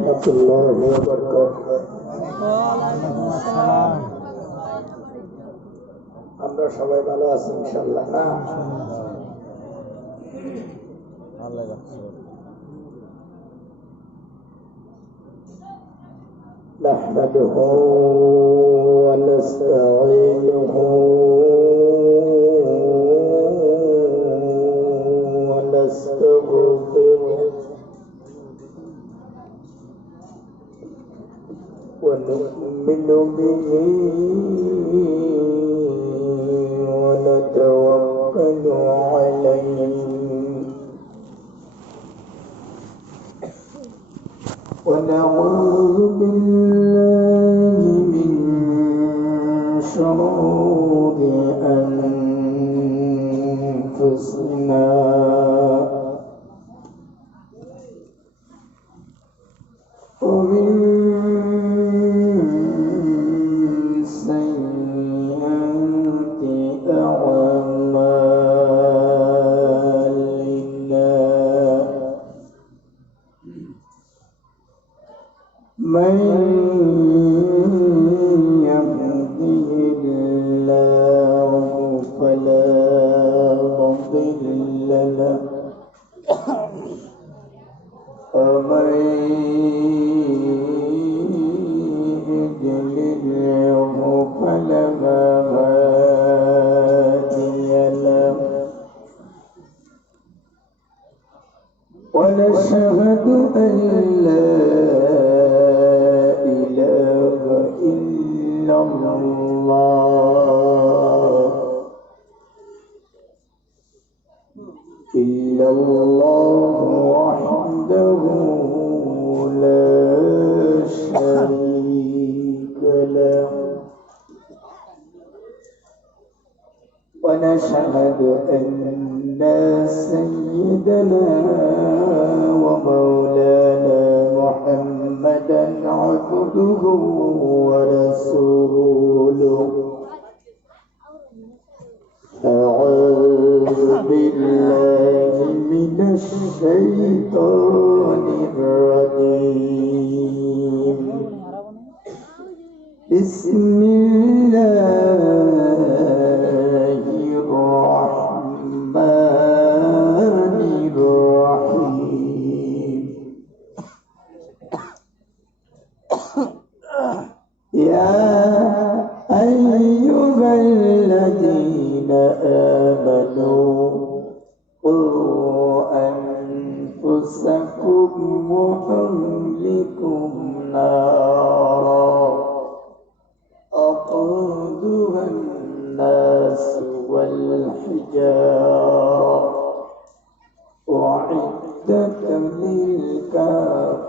ورحمة الله وبركاته. আমরা সবাই ভালো আছি ইনশাআল্লাহ না? نحمده ونستعينه ونستغفره ونؤمن به ونتوكل عليه ونعوذ بالله من شرور أنفسنا ومن سيئات أعمالنا من يهده الله فلا مضل له ومن يضلله فلا هادي له ونشهد أن لا إله إلا الله وحده لا شريك له ونشهد أن سيدنا ومولانا محمدا عبده ورسوله أعوذ بالله من الشيطان الرجيم بسم الله الرحمن الرحيم يا أيها الذين آمنوا قوا أنفسكم وأهلكم نارا وقودها الناس والحجارة أعدت للكافرين.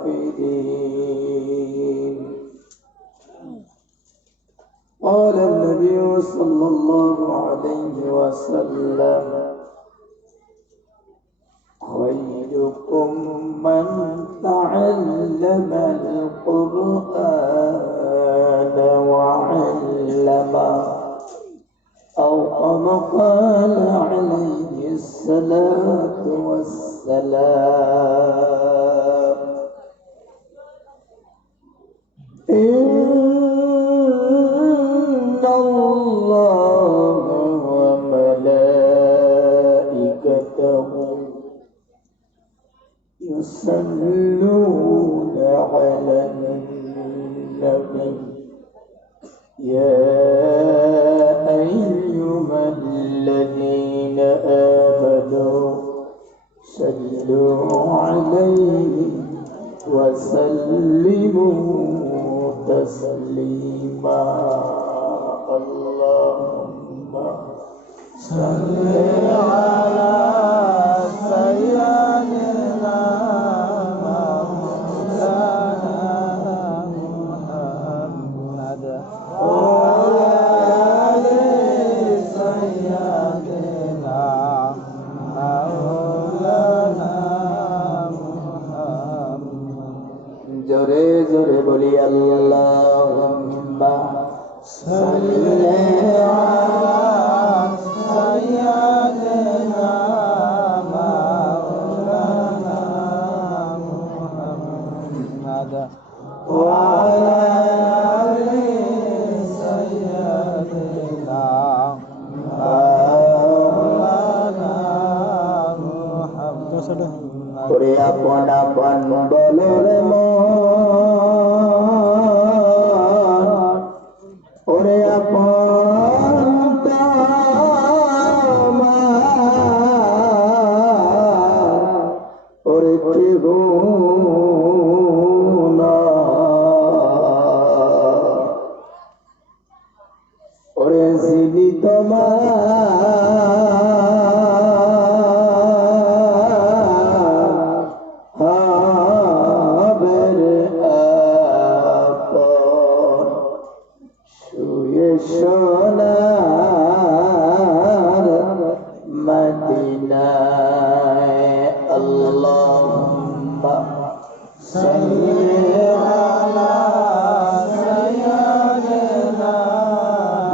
قال النبي صلى الله عليه وسلم خيركم من تعلم القرآن وعلمه أو كما قال عليه الصلاة والسلام. إن الله وملائكته يصلون على النبي يا أيها الذين آمنوا صلوا عليه وسلموا تسليما. اللهم صل على سيدنا مولانا محمد وعلى آل سيدنا مولانا محمد. জোরে জোরে বলি আল্লাহুম্মা সাল্লি আলা সাইয়্যিদিনা মাওলানা وعلى آل سيدنا مولانا محمد ওরে আপন আপন বলরে মন ওরে আপন ওরে কেহ না ওরে যিনি সোনার মদিনায় আল্লাহুম্মা সাল্লি আলা সাইয়্যিদিনা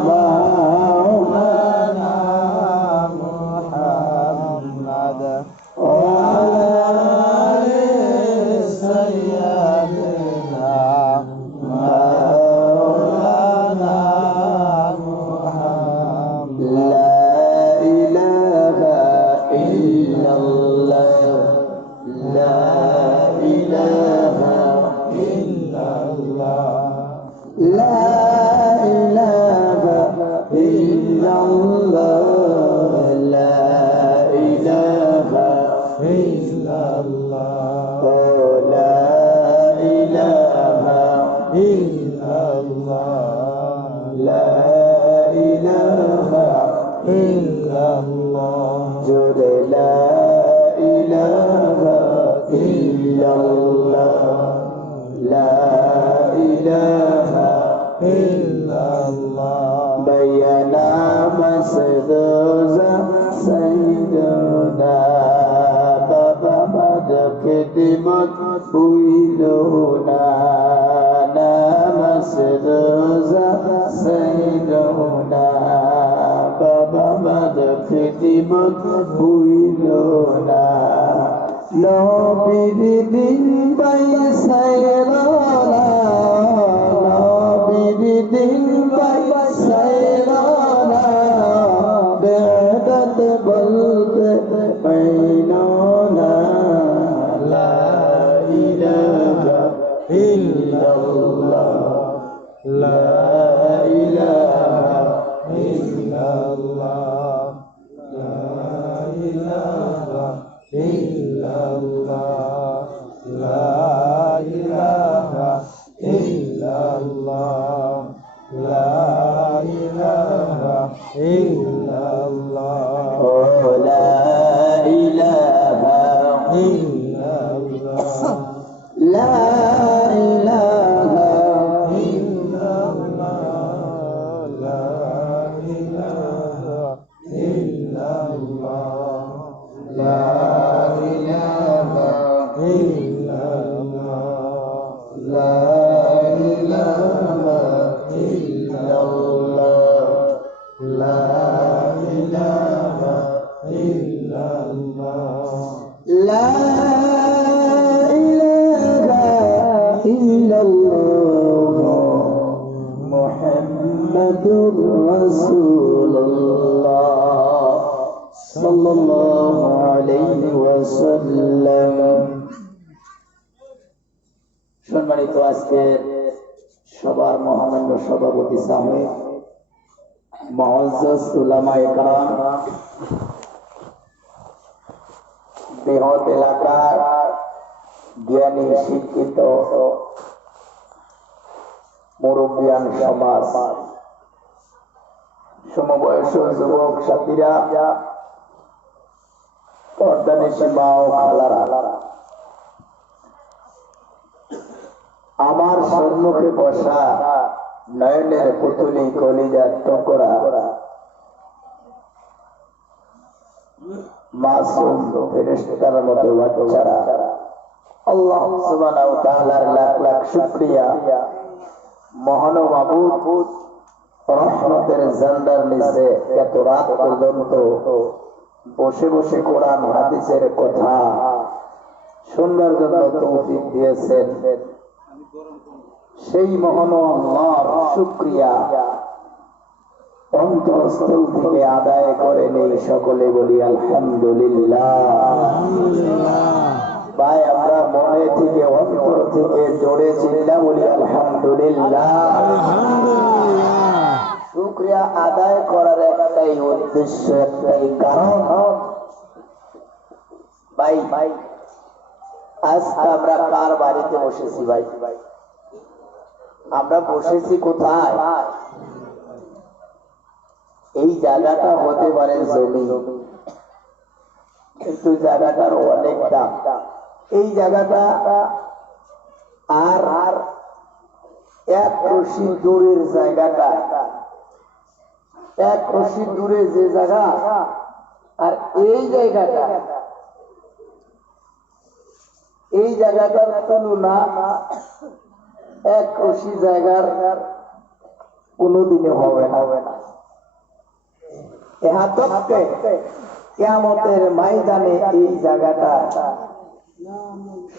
মাওলানা মুহাম্মাদ ওয়া আলা আলি সাইয়্যিদিনা بينا مسدوزا سيدنا بابا مدكتمت بويلونا مسدوزا سيدنا بابا مدكتمت بويلونا نبي دين بيسيرنا نبي دين بيسيرنا بعدت بلد بيننا لا إله إلا الله لا إله إلا الله لا إله إلا الله لا إله إلا الله لا إله إلا الله لا إله إلا الله لا إله إلا الله لا إله إلا الله لا إله إلا الله لا إله إلا الله لا إله إلا الله لا إله إلا الله محمد رسول الله صلى الله عليه وسلم সম্মানিত আজকে সবার মহামান্য সভাপতি সাহেব মুআজ্জাজ উলামায়ে কেরাম বৃহৎ এলাকার জ্ঞানী শিক্ষিত মুরব্বিয়ান সমাজ সমবয়সী যুবক সাথীরা পর্দানিশী মা ও খালারা আমার সম্মুখে বসা নয়নের পুতুলি কলিজার টুকরা মাসুম ফেরেশতার মতো বাচ্চারা আল্লাহ সুবহানাহু ওয়া তাআলার লাখ লাখ শুকরিয়া মহান মাবুদ রহমতের জান্নার নিচে এত রাত পর্যন্ত বসে বসে কোরআন হাদিসের কথা শুনবার জন্য তৌফিক দিয়েছেন সেই মহান আল্লাহর শুকরিয়া অন্তরস্থল থেকে আদায় করে নেই, সকলে বলি আলহামদুলিল্লাহ। ভাই আমরা মনে থেকে অন্তর থেকে জোরে চিল্লা বলি আলহামদুলিল্লাহ। শুকরিয়া আদায় করার একটাই উদ্দেশ্য, একটাই কারণ, ভাই আজকে আমরা কার বাড়িতে বসেছি? ভাই আমরা বসেছি কোথায়? এই জায়গাটা হতে পারে জমি, কিন্তু জায়গাটার অনেক দাম। এই জায়গাটা আর এক রশি দূরের জায়গাটা, এক রশি দূরে যে জায়গা আর এই জায়গাটা, এই জায়গাটার তুলনা এক রশি জায়গার কোনোদিনে হবে না। কিয়ামতের ময়দানে এই জায়গাটা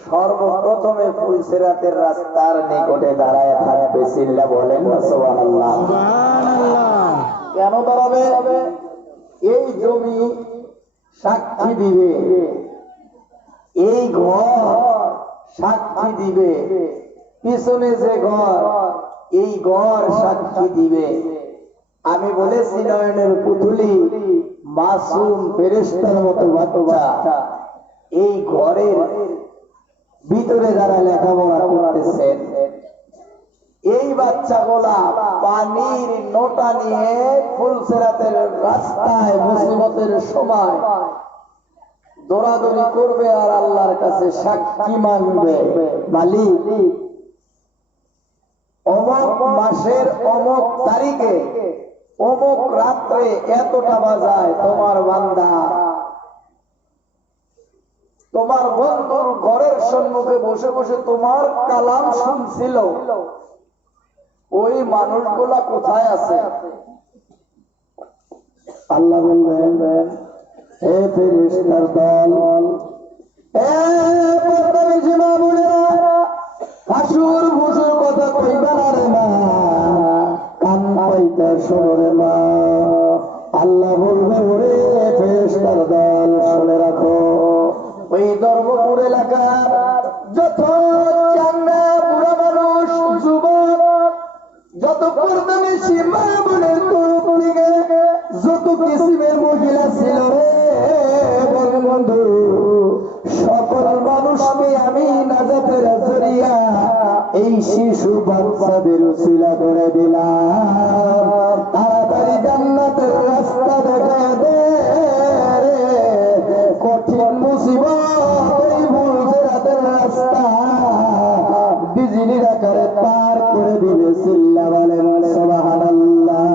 সর্বপ্রথমে ফুলসিরাতের রাস্তার নিকটে দাঁড়ায় থাকবে। চিল্লা বলেন না সুবহানাল্লাহ। কেন দাঁড়াবে? এই জমি সাক্ষী দিবে, এই ঘর সাক্ষী দিবে, পিছনে যে ঘর এই ঘর সাক্ষী দিবে। আমি বলেছি নয়নের পুতুলি মাসুম ফেরেশতার মতো বাচ্চা এই ঘরের ভিতরে যারা লেখাপড়া করতেছেন, এই বাচ্চাগুলা পানির নোটা নিয়ে ফুলসিরাতের রাস্তায় মুসিবতের সময় দৌড়াদৌড়ি করবে আর আল্লাহর কাছে সাক্ষী মানবে, মালিক অমুক মাসের অমুক তারিখে অমুক রাত্রে এতটা বাজায় তোমার বান্দা তোমার বন্ধুর ঘরের সম্মুখে বসে বসে তোমার কালাম শুনছিল। ওই মানুষগুলা কোথায় আছে? আল্লাহ বলবেন, হে ফেরেশতার দল, হাসুর ভুসুর কথা কইবা রে না, কান পাইতে শোনে না। আল্লাহ বলবে, ওরে ফেরেশতার দল শুনে রাখো, ওই ধর্মপুর এলাকার যত চাঙ্গা বুড়া মানুষ, যুবক, যত কর্মী সীমা বোনের দিকে যত কিসিমের মহিলা ছিল রে বন্ধু, সকল মানুষকে আমি নাজাতের জরিয়া এই শিশু বাচ্চাদের উসিলা করে দিলাম। তাড়াতাড়ি জান্নাতের রাস্তা দেখা দে, কঠিন মুসিবত এই ফুলসিরাতের রাস্তা বিজলির আকারে পার করে দিবে। চিল্লা বলেন সুবহানাল্লাহ।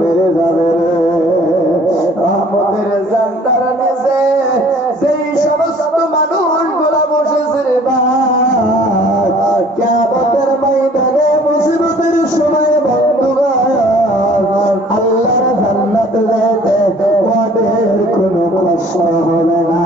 মেরে যাবে আমাদের জান্নার নিচে সেই সমস্ত মানুষগুলা বসেছে রে ভাই, কিয়ামতের ময়দানে মুসিবতের সময় বন্ধুগণ আল্লাহর জান্নাতে যেতে ওদের কোনো কষ্ট হবে না।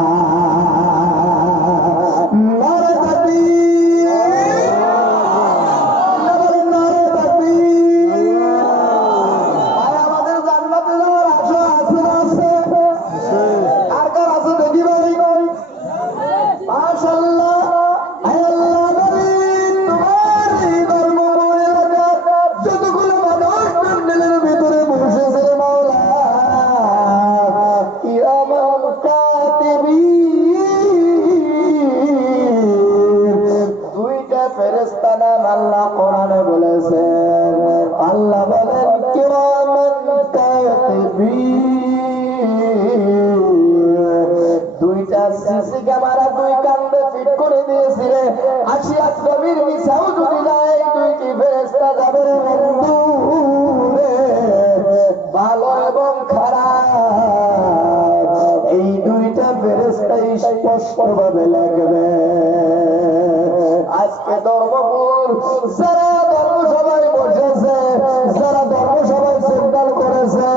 সিসি ক্যামেরা দুই কান্দে ফিট করে দিয়েছি রে, আসিয়া জমির নিচেও যদি যায় তুই কি ফেরেশতা যাবে রে বন্ধু রে? ভালো এবং খারাপ এই দুইটা ফেরেশতা স্পষ্ট ভাবে লাগবে। আজকে ধর্মপুর যারা ধর্মসভায় বসেছে, যারা ধর্মসভায় সিগন্যাল করেছে,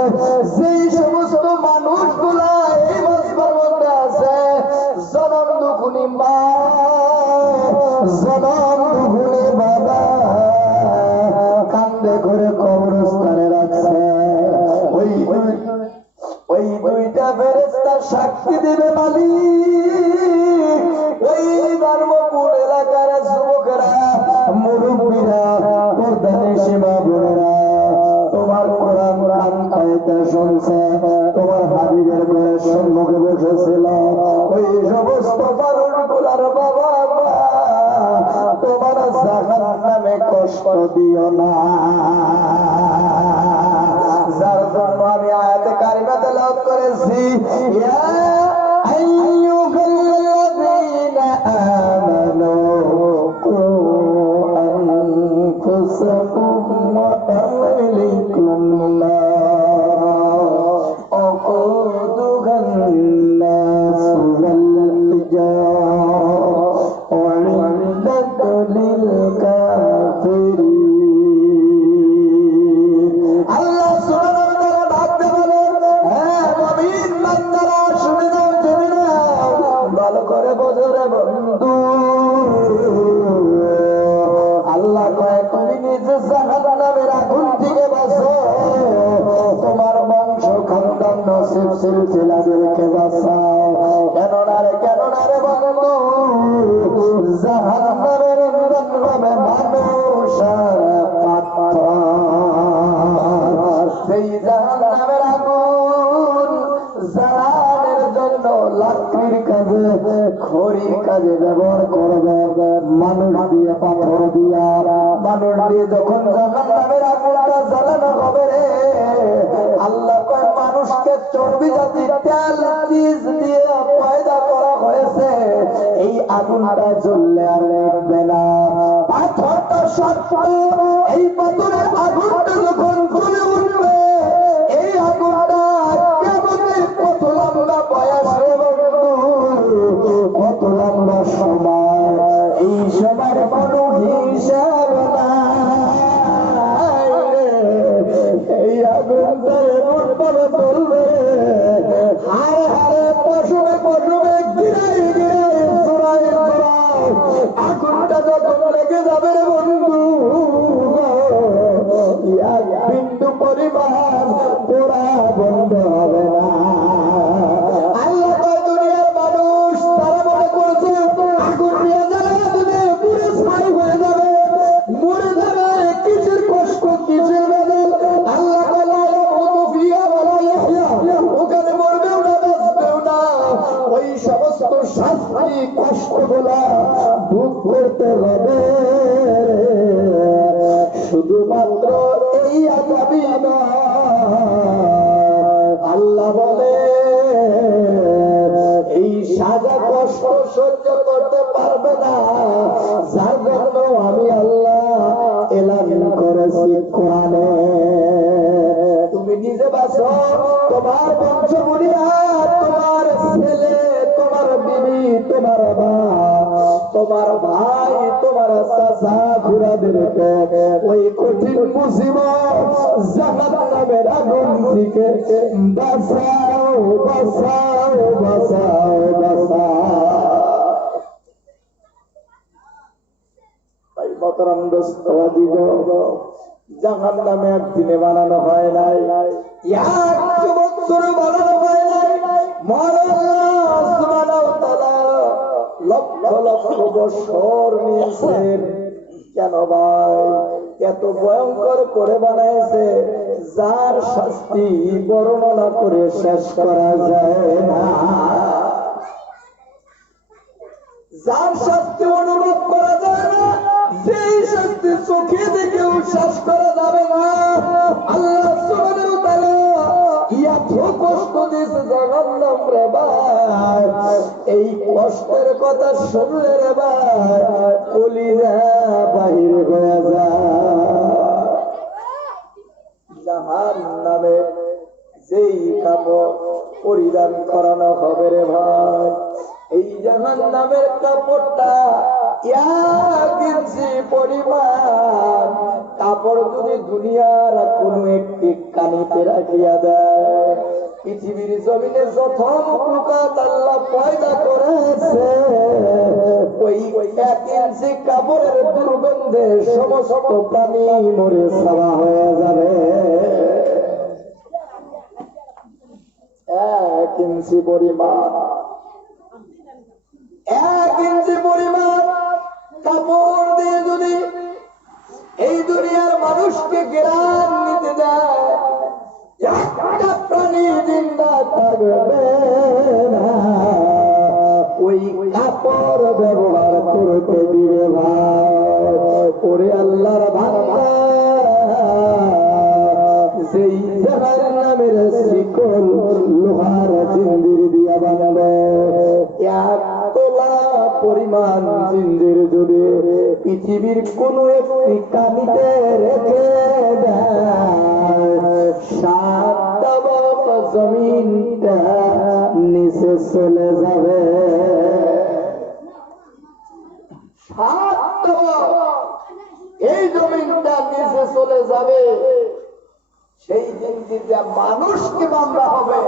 যেই সমস্ত মানুষগুলা এই মজবার মধ্যে আছে, জনম দুগুনি মা, জনম দুগুনি বাবা কান্দে করে কবরস্থানে রাখছে। ওই দুইটা ফেরেশতা সাক্ষী দিবে মালিক, ওই ধর্মপুর এলাকার যুবকেরা, মুরব্বীরা, পর্দানিশী মা বোনেরা, তোমার কোরআন কানতে শুনছে, তোমার হাবিবের ঘরের সম্মুখে বসেছিল, ওই সমস্ত মানুষগুলার বাবা মা তোমার জাহান্নামে কষ্ট দিও না। যার জন্য আমি আয়াতে কারিমা তেলাওয়াত করেছি, ইয়া আইয়ুহাল্লাযীনা আমানু কু আনফুসাকুম ওয়া আহলিকুম নার ওয়াকুদুহান নাস ওয়াল হিজারা উ'ইদ্দাত লিল কাফিরিন। আল্লাহ সুবহানাহু ওয়া তাআলা ডাকতে বলেন, হ্যাঁ মুমিন বান্দারা শুনে নাও, জেনে নাও, ভালো করে বোঝো রে বন্ধু। আল্লাহ কয় তুমি নিজে জাহান্নামের আগুন থেকে বাঁচো, তোমার বংশ খানদান নসিব সিলসিলাদেরকে বাঁচাও। কেন না রে বন্ধু, জাহান্নামের ইন্ধন হবে মানুষ আর পাথর। সেই জাহান্নামের আগুন জ্বালানোর জন্য লাকড়ির কাজে, খড়ির কাজে ব্যবহার করবে, মানুষ দিয়ে, পাথর দিয়া, মানুষ দিয়ে যখন জাহান্নামের আগুনটা জ্বালানো হবে রে, আল্লাহ কয় মানুষকে চর্বি জাতি তেল চিজ দিয়ে পয়দা করা হয়েছে, এই আগুনটা জ্বললে আর লাগবে না। পাথরটা শক্ত, এই পাথরের আগুনটা যখন জ্বলে উঠবে, এই আগুনটা কেমন কত লম্বা বয়স রে বন্ধু, কত লম্বা সময়, এই সময়ের কোনো হিসাব নাই রে। এই আগুনটা এমন ভাবে চলবে, হারে হারে পশমে পশমে গিরাই গিরাই জোড়াই জোড়াই আগুনটা যখন লেগে যাবে রে বন্ধু, এক বিন্দু পরিমাণ পোড়া বন্ধ হবে না। আল্লাহ কয় দুনিয়ার মানুষ তারা মনে করছে আগুন নিয়ে যাবে, দুনিয়া পুরো ছাই হয়ে যাবে, মরে যাবে, কিসের কষ্ট, কিসের বেদন। আল্লাহ কয় লা ইয়ামুতু ফিহা ওয়া লা ইয়াহইয়া, ওখানে মরবেও না, বাঁচবেও না, ওই সমস্ত শাস্তি কষ্টগুলা ভোগ করতে হবে। শুধুমাত্র এই আযাবই নয়, আল্লাহ বলে এই সাজা কষ্ট সহ্য করতে পারবে না, যার জন্য আমি আল্লাহ এলান করেছি কোরআনে, তুমি নিজে বাঁচো, তোমার বংশ বুনিয়াদ, তোমার ছেলে, তোমার বিবি, তোমার মা, তোমার ভাই, তোমার চাচা ঘুরাদেরকে ওই কঠিন মুসিবত জাহান্নামের আগুন থেকে বাঁচাও, বাঁচাও, বাঁচাও, বাঁচাও। ভাই মোহতারাম দোস্ত আজিজ, জাহান্নামে একদিনে বানানো হয় নাই, 100 বছর বানানো হয় নাই, মহান আল্লাহ সুবহানাহু ওয়া তাআলা লক্ষ লক্ষ বছর নিয়েছেন। কেন ভাই এত ভয়ঙ্কর করে বানাইছে, যার শাস্তি বর্ণনা করে শেষ করা যায় না, যার শাস্তি অনুভব করা যায় না, যেই শাস্তি চোখে দেখেও শেষ করা যাবে না। আল্লাহ সুবহানাহু ওয়া তাআলা এত কষ্ট দিয়েছে জাহান্নাম রে ভাই, এই কষ্টের কথা শুনলে রে ভাই কলিজা বাহির হয়ে যায়। জাহান্নামে যেই কাপড় পরিধান করানো হবে রে ভাই, এই জাহান্নামের কাপড়টা 1 ইঞ্চি পরিমাণ কাপড় যদি দুনিয়ার কোন একটি কানিতে রাখিয়া দেয়, পৃথিবীর জমিনে যত মখলুকাত আল্লাহ পয়দা করেছে ওই 1 ইঞ্চি কাপড়ের দুর্গন্ধে সমস্ত প্রাণী মরে সারা হয়ে যাবে। 1 ইঞ্চি পরিমাণ, 1 ইঞ্চি পরিমাণ কাপড় দিয়ে যদি এই দুনিয়ার মানুষকে ঘেরান নিতে দেয়, একটা প্রাণী জিন্দা থাকবে না, ওই কাপড় ব্যবহার করতে দিবে ভাই। ওরে আল্লাহর বান্দা, সেই জাহান্নামের শিকল লোহার জিন্দির দিয়া বানাবে, 1 তোলা পরিমাণ জিন্দির যদি পৃথিবীর কোন একটি কানিতে রেখে দেয়, 7 জমিনটা নিচে চলে যাবে। 7 এই জমিনটা নিচে চলে যাবে। সেই জিন্দিরটা মানুষকে মামলা হবে।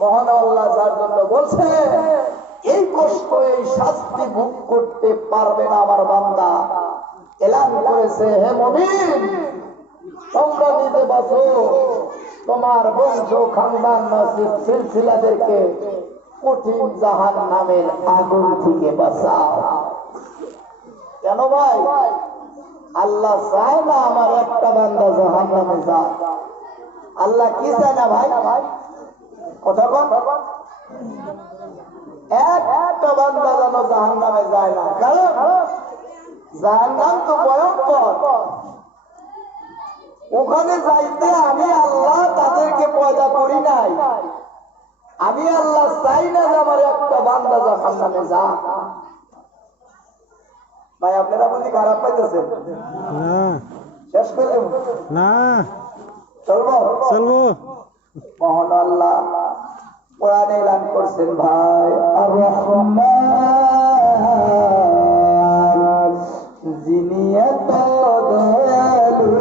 মহান আল্লাহ যার জন্য বলছে এই কষ্ট এই শাস্তি ভোগ করতে পারবে না আমার বান্দা, এলান করেছে হে মুমিন তোমরা নিতে বাঁচো, তোমার বংশ খানদান নসিব সিলসিলাদেরকে কঠিন জাহান্নামের আগুন থেকে বাঁচাও। কেন ভাই? আল্লাহ চায় না আমার একটা বান্দা জাহান্নামে যাক। আল্লাহ কি চায় না ভাই? কথা বল, একটা বান্দা যেন জাহান্নামে যায় না, কারণ জাহান্নাম তো ভয়ঙ্কর। ওখানে যাইতে আমি আল্লাহ তাদেরকে পয়দা করি নাই। আমি আল্লাহ চাই না যে আমার একটা বান্দা জাহান্নামে যাক। ভাই আপনারা বুঝি খারাপ পাইতেছেন? শেষ করে দেব না, চলবো চলবো। মহান আল্লাহ কোরআনে এলান করছেন ভাই, আর রহমান যিনি এত দয়ালু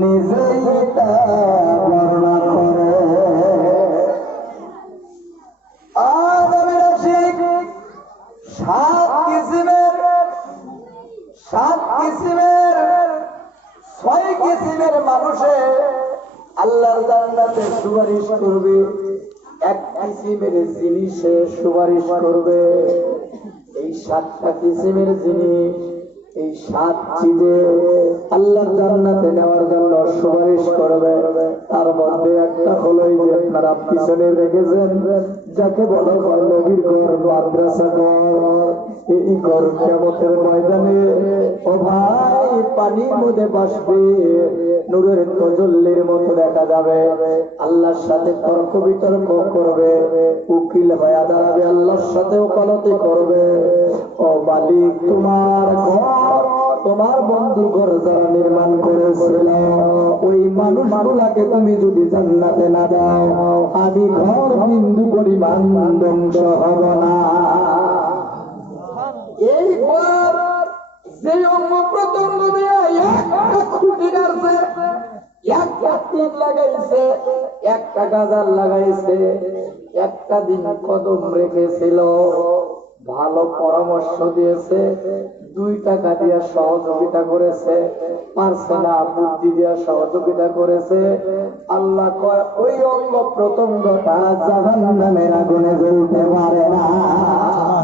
নিজেই তা বর্ণনা করে। আদমের আশিক 7 কিসিমের 6 কিসিমের মানুষে আল্লাহর জান্নাতে সুপারিশ করবে, 1 কিসিমের জিনিসে সুপারিশ করবে। এই 7টা কিসিমের জিনিস, এই 7 চিজে আল্লাহর জান্নাতে নেওয়ার জন্য সুপারিশ করবে। তার মধ্যে একটা হলো এই যে আপনারা পিছনে রেখেছেন, যাকে বলা হয় নবীর ঘর, মাদ্রাসা ঘর। এই ঘর কিয়ামতের ময়দানে ও ভাই পানির মধ্যে ভাসবে, নূরের তাজাল্লির মতো দেখা যাবে। আল্লাহর সাথে তর্ক বিতর্ক করবে, উকিল হয়ে দাঁড়াবে, আল্লাহর সাথে ওকালতি করবে। ও মালিক, তোমার ঘর, তোমার বন্ধুর ঘর যারা নির্মাণ করেছিল ওই মানুষগুলাকে তুমি যদি জান্নাতে না দাও, আমি ঘর বিন্দু পরিমাণ ধ্বংস হব না। এই ঘর যে অঙ্গ প্রত্যঙ্গ দিয়ে একটা খুঁটি কাটছে, একটা টিন লাগাইছে, একটা গাজার লাগাইছে, একটা দিন কদম রেখেছিল, ভালো পরামর্শ দিয়েছে, 2 টাকা দিয়া সহযোগিতা করেছে, পারছে না বুদ্ধি দিয়া সহযোগিতা করেছে। আল্লাহ কয় ওই অঙ্গ প্রত্যঙ্গটা জাহান্নামের আগুনে জ্বলতে পারে না।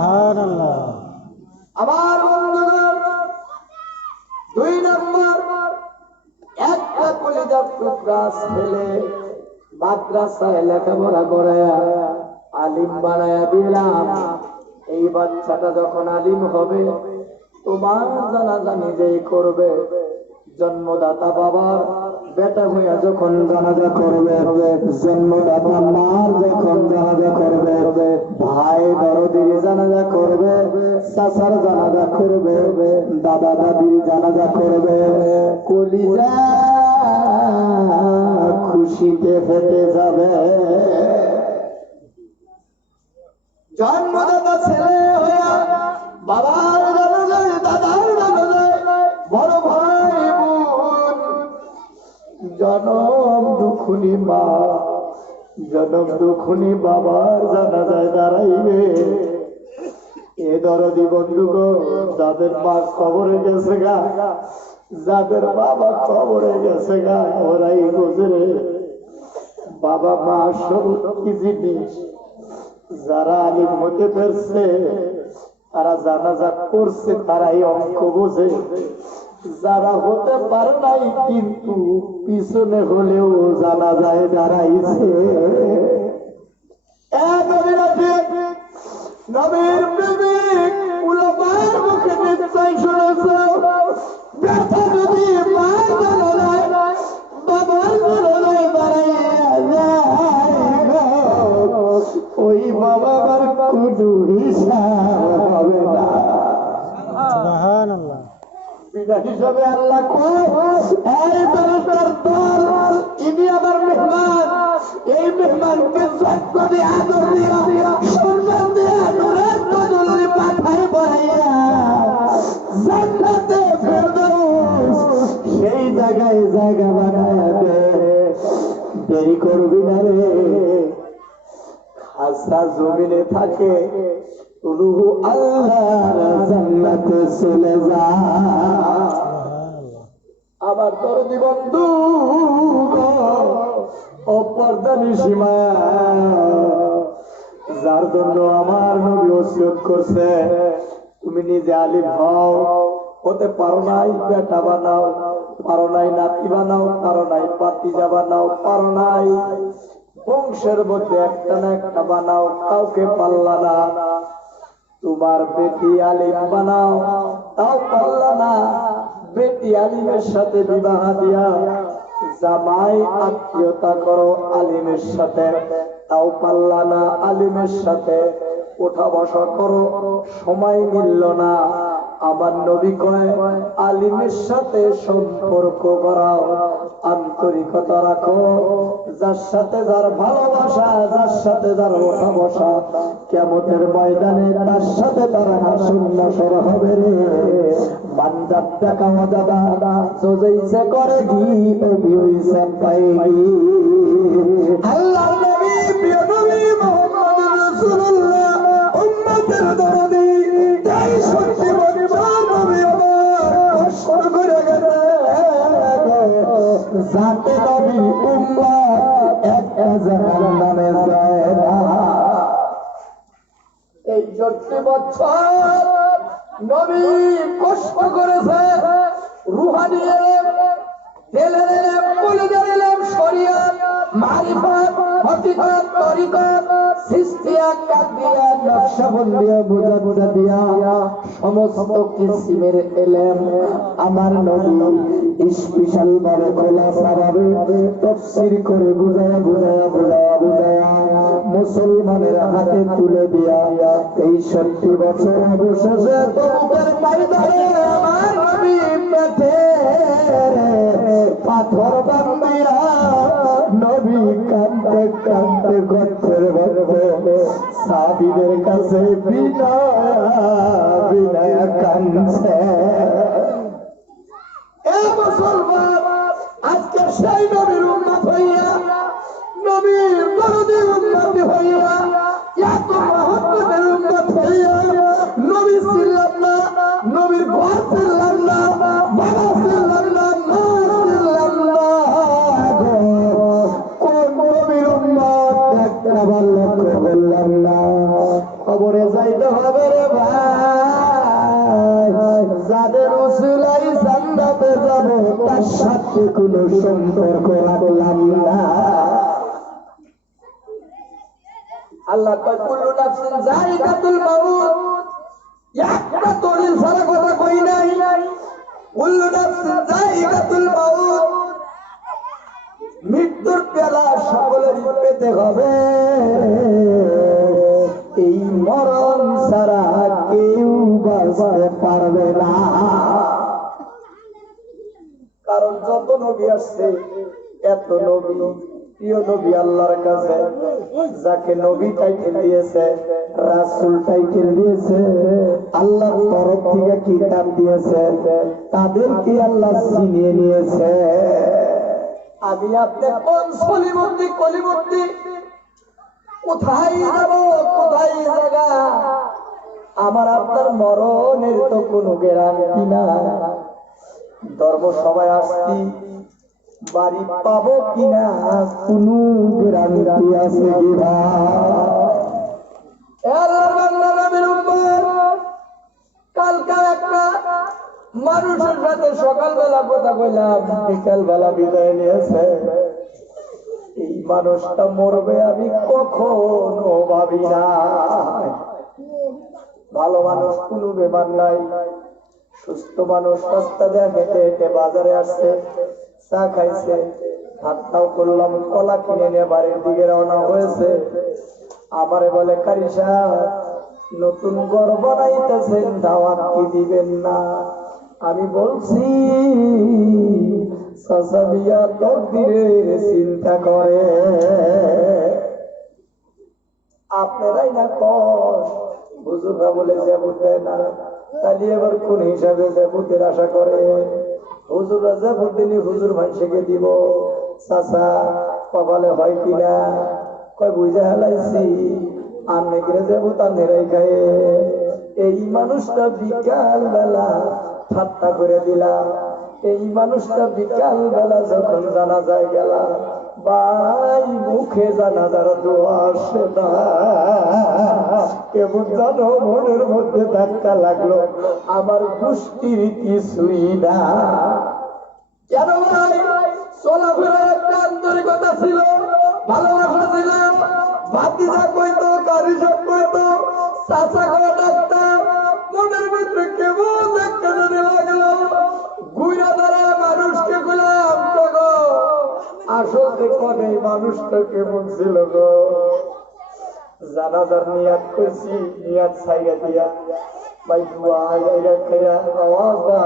সুবহানাল্লাহ। আমার বন্ধুগণ, 2 নম্বর, একটা কলিজার টুকরা ছেলে মাদ্রাসায় লেখাপড়া করায়া আলিম বানায়া দিলাম। এই বাচ্চাটা যখন আলিম হবে তোমার জানাজা নিজেই করবে। জন্মদাতা বাবার বেটা হইয়া যখন জানাজা করবে, জন্মদাতা মার যখন জানাজা করবে, ভাই জানাজা করবে, চাচার জানাজা করবে, দাদা দাদির জানাজা করবে, কলিজা খুশিতে ফেটে যাবে। জন্মদাতা ছেলে হইয়া বাবার জানাজায়, দাদার জানাজায়, বড় ভাই বোন, জনম দুঃখুনি মা, জনম দুঃখুনি বাবার জানাজায় দাঁড়াইবে। এ দরদি বন্ধুগো, যাদের মা কবরে গেছে গা, যাদের বাবা কবরে গেছে গা, ওরাই বুঝে বাবা মা সব কি জিনিস। যারা আলিম হতে পারছে, তারা জানাজা করছে, তারাই অঙ্ক বোঝে। যারা হতে পারে নাই কিন্তু পিছনে হলেও জানাজায় দাঁড়াইছে। নবীর প্রেমিক উলামার মুখে নিশ্চয় শুনেছ, ব্যথা যদি মার জানাজায়, বাবার জানাজায় দাঁড়াইয়া যায়, ওই বাবা আমার কোনো হিসাব হবে না। সুবহানাল্লাহ। বিনা হিসাবে আল্লাহ ইনি আমার মেহমান, এই মেহমানকে যোগ্য দিয়ে আদর দিয়া, সম্মান দিয়ে, আদরের বদলে মাথায় বসাইয়া জান্নাতে ফেরদাউস সেই জায়গায় জায়গা বানায়া দে। দেরি করবি না রে, খাসা জমিনে থাকে, রুহু আল্লাহর জান্নাতে চলে যা। আমার দরদি বন্ধু ও পর্দানি সীমা, যার জন্য আমার নবী ওসিয়ত করছে, তুমি নিজে আলিম হও, হতে পারো নাই বেটা বানাও, পারো নাই নাতি বানাও, পারো নাই পাতিজা বানাও, পারো নাই বংশের মধ্যে একটা না একটা বানাও, কাউকে পারলা না। তোমার বেটি আলিম বানাও, তাও পারলা না। বেটি আলিমের সাথে বিবাহ দিয়া জামাই আত্মীয়তা করো আলিমের সাথে, তাও পারলা না। আলিমের সাথে ওঠা বসা করো, সময় মিলল না। আমার নবী কয়, আলিমের সাথে সম্পর্ক করাও, আন্তরিকতা রাখো, যার সাথে যার ভালোবাসা, যার সাথে যার ওঠা বসা, কিয়ামতের ময়দানে তার সাথে তার হাসর নাসর হবে রে। বান্দার দেখা মজাদা সোজাইছে করে কি নবী হইছে পাইগি। আল্লাহর নবী, প্রিয় নবী মুহাম্মদুর রাসূলুল্লাহ, উম্মতের দরদি, তাই সত্যি বলবার নবী আমার কষ্ট করে গেছে। যাতে নবী উম্মত একটা জাহান্নামে যায় না। এই 40 বছর নবী কষ্ট করেছে, রুহানি ইলম, দিলের ইলম, কলিজার ইলম, শরীয়ত, মারিফত, হকিকত, তরিকত, সিস্তিয়া, কাদিয়া, নকশবন্দিয়া, মুজাদ্দিদিয়া, সমস্ত কিসমের ইলম আমার নবী স্পেশাল ভাবে খোলাসা ভাবে তাফসীর করে বুঝায়া মুসলমানের হাতে তুলে দিয়া এই 70 বছর অবশেষে তবুকের ময়দানে আমার নবী পাথর বান্ধিয়া নবী কাঁদতে কাঁদতে গর্তের মধ্যে সাহাবীদের কাছে বিনয় কাঁদছে। এ মুসলমান, আজকে সেই নবীর উম্মত হইয়া, নবীর দরদি উম্মত হইয়া, এত মহব্বতের উম্মত হইয়া, নবী ছিলাম না, নবীর ঘর ছিলাম না, বাবা ছিলাম না, মা ছিলাম না, কোন নবীর উম্মত একটা বার লক্ষ্য করলাম না। খবরে যাইতে হবে রে ভাই, যাদের উসিলাই জান্নাতে যাব তার সাথে কোনো সম্পর্ক রাখলাম না। আল্লাহ কয় কুল্লু নাফসিন যায়িকাতুল মাউত, একটা তরিল সারা কথা কই নাই। কুল্লু নাফসিন যায়িকাতুল মাউত, মৃত্যুর পেলা সকলেরই পেতে হবে। এই মরণ ছাড়া হবে না। কারণ যত নবী আসছে এত নবী প্রিয় নবী আল্লাহর কাছে যাকে নবী টাইটেল দিয়েছে, রাসূল টাইটেল দিয়েছে, আল্লাহর তরফ থেকে কিতাব দিয়েছে, তাদেরকে আল্লাহ চিনিয়ে নিয়েছে। আমি আপনি কোন সলিমুদ্দি কলিমুদ্দি কোথায় যাব, কোথায় জায়গা, আমার আপনার মরণের তো কোনো গ্যারান্টি না। ধর্মসভায় আসছি, বাড়ি পাবো কিনা কোনো গ্যারান্টি আছে কিনা? কালকে একটা মানুষের সাথে সকালবেলা কথা বললাম, বিকাল বেলা বিদায় নিয়েছে। এই মানুষটা মরবে আমি কখনো ভাবি না। ভালো মানুষ কোনো বেমার নাই, সুস্থ মানুষ রাস্তা দিয়ে হেঁটে হেঁটে বাজারে আসছে, চা খাইছে, ঠাট্টাও করলাম, কলা কিনে নিয়ে বাড়ির দিকে রওনা হয়েছে। আমারে বলে কারি সাহেব নতুন ঘর বানাইতেছেন, দাওয়াত কি দিবেন না? আমি বলছি চাচা মিয়া তকদিরের চিন্তা করে, আপনারাই না কর। হুজুররা বলে জেবুত দেয় না, তাহলে এবার কোন হিসাবে জেবুতের আশা করে? হুজুররা জেবুত দিলে হুজুর মানুষকে দিব, চাচা কপালে হয় কিনা? কয় বুঝে হেলাইছি, আন্নেগরে জেবুত আন্নেরাই খায়। এই মানুষটা বিকাল বেলা ঠাট্টা করে দিলাম। এই মানুষটা বিকাল বেলা যখন জানাজায় গেলাম, ভাই মুখে জানাজার দোয়া আসে না। কেমন জানো মনের মধ্যে ধাক্কা লাগলো, আমার গোষ্ঠীর কিছুই না। কেন ভাই? চলাফেরা একটা আন্তরিকতা ছিল, ভালোবাসা ছিল, ভাতিজা কইতো, কারি সব কইতো, চাচা করে ডাকতাম। মনের ভিতরে কেমন ধাক্কা জানি লাগলো, ঘুরা দ্বারা মানুষকে গুলাম তো গো। আসল দেখো এই মানুষটা কেমন ছিল গো। জানাজার নিয়াত করছি, নিয়াত ছাইরা দিয়া ভাই দুয়া আইরা খাইরা আওয়াজ বা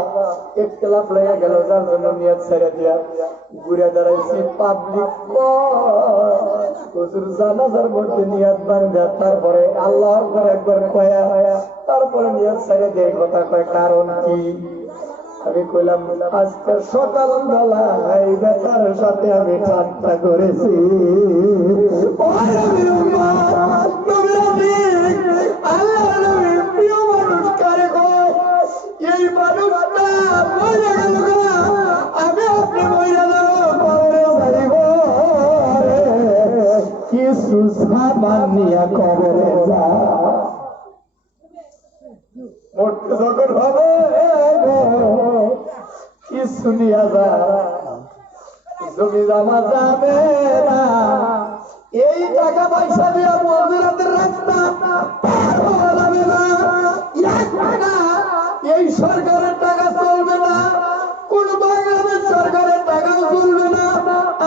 ইখতিলাফ লেগে গেল, যার জন্য নিয়াত ছাইরা দিয়া ঘুরে দাঁড়াইছি। পাবলিক হুজুর জানাজার মধ্যে নিয়াত বান্ধা, তারপরে আল্লাহু আকবার একবার কয়া, তারপরে নিয়াত ছাইরা দিয়ে কথা কয়, কারণ কি? আমি কইলাম আজকে সকাল বেলা এই বেটার সাথে আমি ঠাট্টা করেছি। প্রিয় মানুষ কারে কয়? এই মানুষটা মরে গেল, আমি আপনি মরে যাব, কিছু সাবান নিয়ে কবরে যা। মরতে যখন হবে কিছু নিয়ে যা, জমি জমা যাবে না। এই টাকা পয়সা দিয়ে মজুরাতের রাস্তা পার হওয়া যাবে না। এক টাকা এই সরকারের টাকা চলবে না, কোন বাংলাদেশ সরকারের টাকাও চলবে না,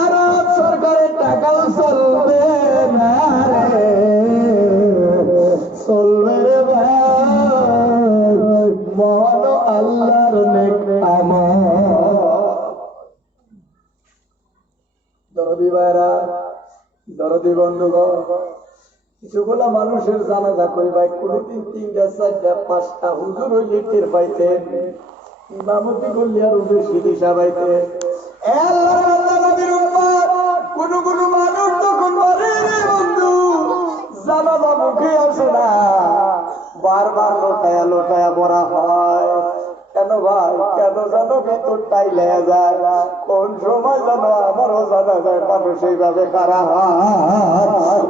আরব সরকারের টাকাও চলবে না রে, চলবে রে ভাই মহান আল্লাহর নেক আমল। দরদি ভাইরা, দরদি বন্ধুগণ, কিছুগুলা মানুষের জানাজা করি ভাই কোনদিন 3টা 4টা 5টা হুজুর হইলে টের পাইতেন, ইমামতি করলে আরো বেশি দিশা পাইতেন। কোন কোন মানুষ তখন বলে বন্ধু জানাজা মুখে আসে না, বারবার লোটায়া লোটায়া পড়া হয়। কেন ভাই? কেন জানো ভিতরটাই লেগে যায়, কোন সময় জানো আমারও জানা যায় মানুষ এইভাবে কারা হয়।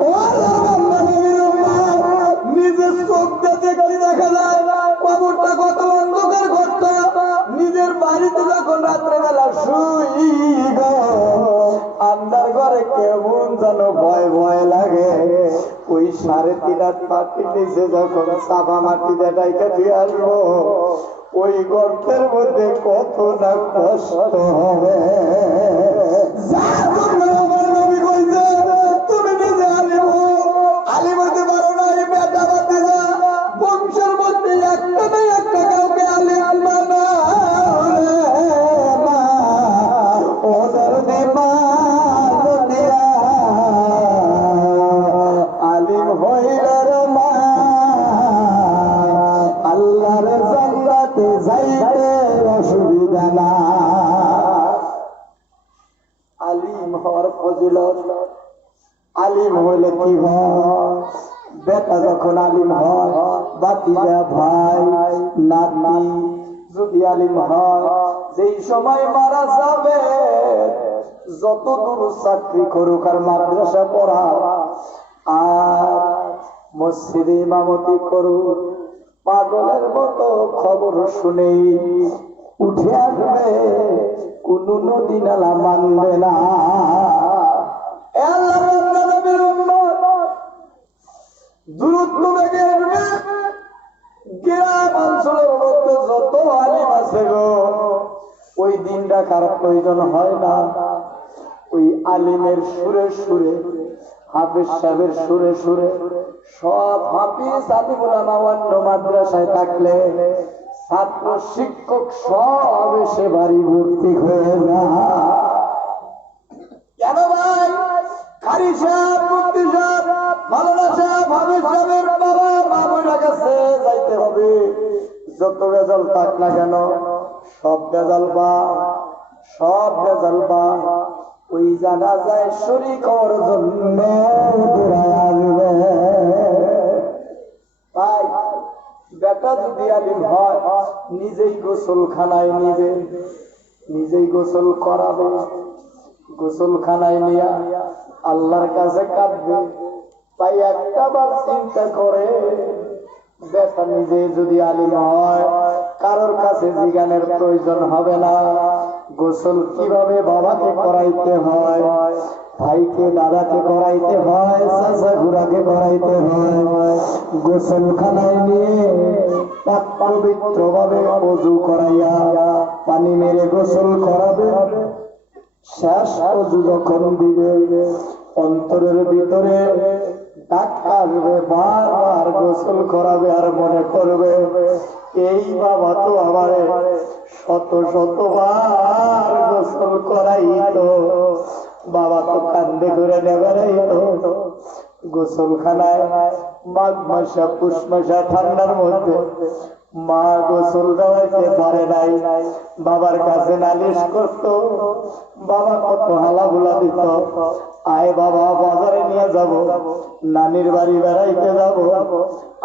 নিজের চোখ দেখলে দেখা যায় কবরটা কত অন্ধকার ঘরটা। নিজের বাড়িতে যখন রাত্রেবেলা শুই গো, আন্দার ঘরে কেমন যেন ভয় ভয় লাগে। ওই 3.5 হাত মাটির নিচে যখন সাফা মাটি দেখাইতে দিয়ে আসবো, ওই গর্তের মধ্যে কত না কষ্ট হবে। তুমি নিজে আলিম হইতে পারো না, বেটা বাতি যা বংশের মধ্যে একটা না একটা কাউকে আলিম কি হয়? বেটা যখন আলিম হয়, বাতিজা ভাই নাতি যদি আলিম হয়, যেই সময় মারা যাবে যত দূর চাকরি করুক আর মাদ্রাসা পড়া আর মসজিদে ইমামতি করুক, পাগলের মতো খবর শুনেই উঠে আসবে, কোন নদী নালা মানবে না। দূরত্ব বেগে আসবে, গ্রাম অঞ্চলের মধ্যে যত আলিম আছে গো, ওই দিনটা কারো প্রয়োজন হয় না। ওই আলিমের সুরে সুরে, হাফিজ সাহেবের সুরে সুরে, সব হাফিজ আলিমুল উলামা অন্য মাদ্রাসায় থাকলে ছাত্র শিক্ষক সব এসে বাড়ি ভর্তি হয়ে যায়। কেন ভাই? কারি সাহেব, মুফতি সাহেব, মাওলানা সাহেব, হাফিজ সাহেবের বাবা মামুনের কাছে যাইতে হবে। যত বেজাল থাক না কেন, সব বেজাল বা সব বেজাল বা ওই জানাজায় শরীক হওয়ার জন্য দৌড়ায় আসবে। ভাই, বেটা যদি আলিম হয়, নিজেই গোসলখানায় নিজেই গোসল করাবে, গোসলখানায় নিয়া আল্লাহর কাছে কাঁদবে। তাই একটা বার চিন্তা করে, বেটা নিজে যদি আলিম হয়, কারোর কাছে জিজ্ঞানের প্রয়োজন হবে না। গোসল কিভাবে বাবাকে করাইতে হয়, ভাইকে দাদাকে করাইতে হয়, চাচা ঘুরাকে করাইতে হয়, গোসলখানায় নিয়ে পবিত্র ভাবে ওযু করাইয়া পানি মেরে গোসল করাবে। শেষ ওযু যখন দিবে, অন্তরের ভিতরে ডাক আসবে, বারবার গোসল করাবে আর মনে করবে, এই বাবা তো আমারে শত শতবার গোসল করাইতো, বাবা তো কান্দে করে নেবেরাইতো। গোসলখানায় মাঘ মাসা পুষ মাসা ঠান্ডার মধ্যে মা গোসল দেওয়াইতে পারে নাই, বাবার কাছে নালিশ করত, বাবা কত হালাগুলা দিত, আয় বাবা বাজারে নিয়ে যাব, নানির বাড়ি বেড়াইতে যাব,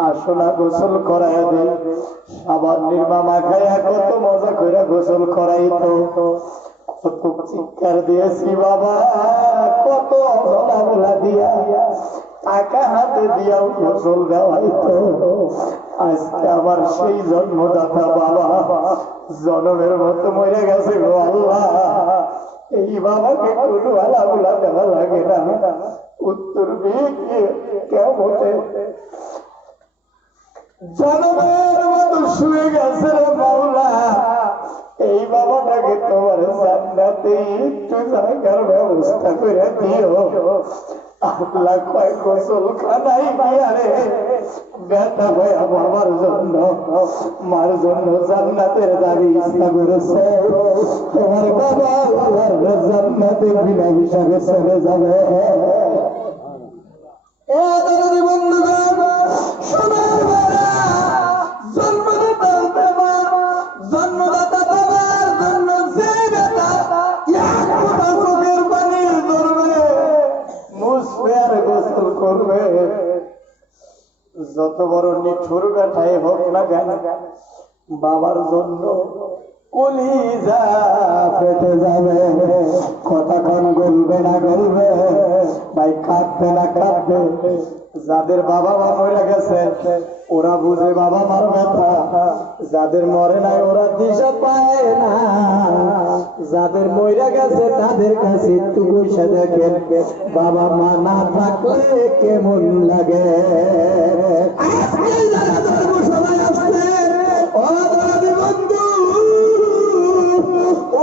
আসো না গোসল করাইয়া দে। আবার নির্মা মাখাইয়া কত মজা করে গোসল করাইতো, কত চিৎকার দিয়েছি বাবা, কত হালাগুলা দিয়া টাকা হাতে দিয়াও গোসল দেওয়াইতো। আজকে আবার সেই জন্মদাতা বাবা জনমের মতো মরে গেছে গো আল্লাহ, এই বাবাকে কোনো হালাগুলা দেওয়া লাগে না। উত্তর দিয়ে কেমতে জনমের মতো শুয়ে গেছে রে মাওলা, এই বাবাটাকে তোমার জান্নাতে একটু জায়গার ব্যবস্থা করে দিও। আল্লাহ কয় গোসলখানায় গিয়া রে বেটা হইয়া বাবার জন্য মার জন্য জান্নাতের দাবি ইচ্ছা করেছে, তোমার বাবা জান্নাতে বিনা হিসাবে চলে যাবে। জন্মদাতা বাবার জন্য যে বেটা চোখের পানি ধরবে, মুছবে আর গোসল করবে, যত বড় নিঠুর বেটাই হোক না কেন, বাবার জন্য কলিজা ফেটে যাবে। কতক্ষণ গলবে না গলবে, ভাই কাঁদবে না কাঁদবে। যাদের বাবা মা মরে গেছে ওরা বুঝে বাবা মার ব্যথা, যাদের মরে নাই ওরা দিশা পায় না। যাদের মরে গেছে তাদের কাছে একটু পয়সা দেখেন, বাবা মা না থাকলে কেমন লাগে।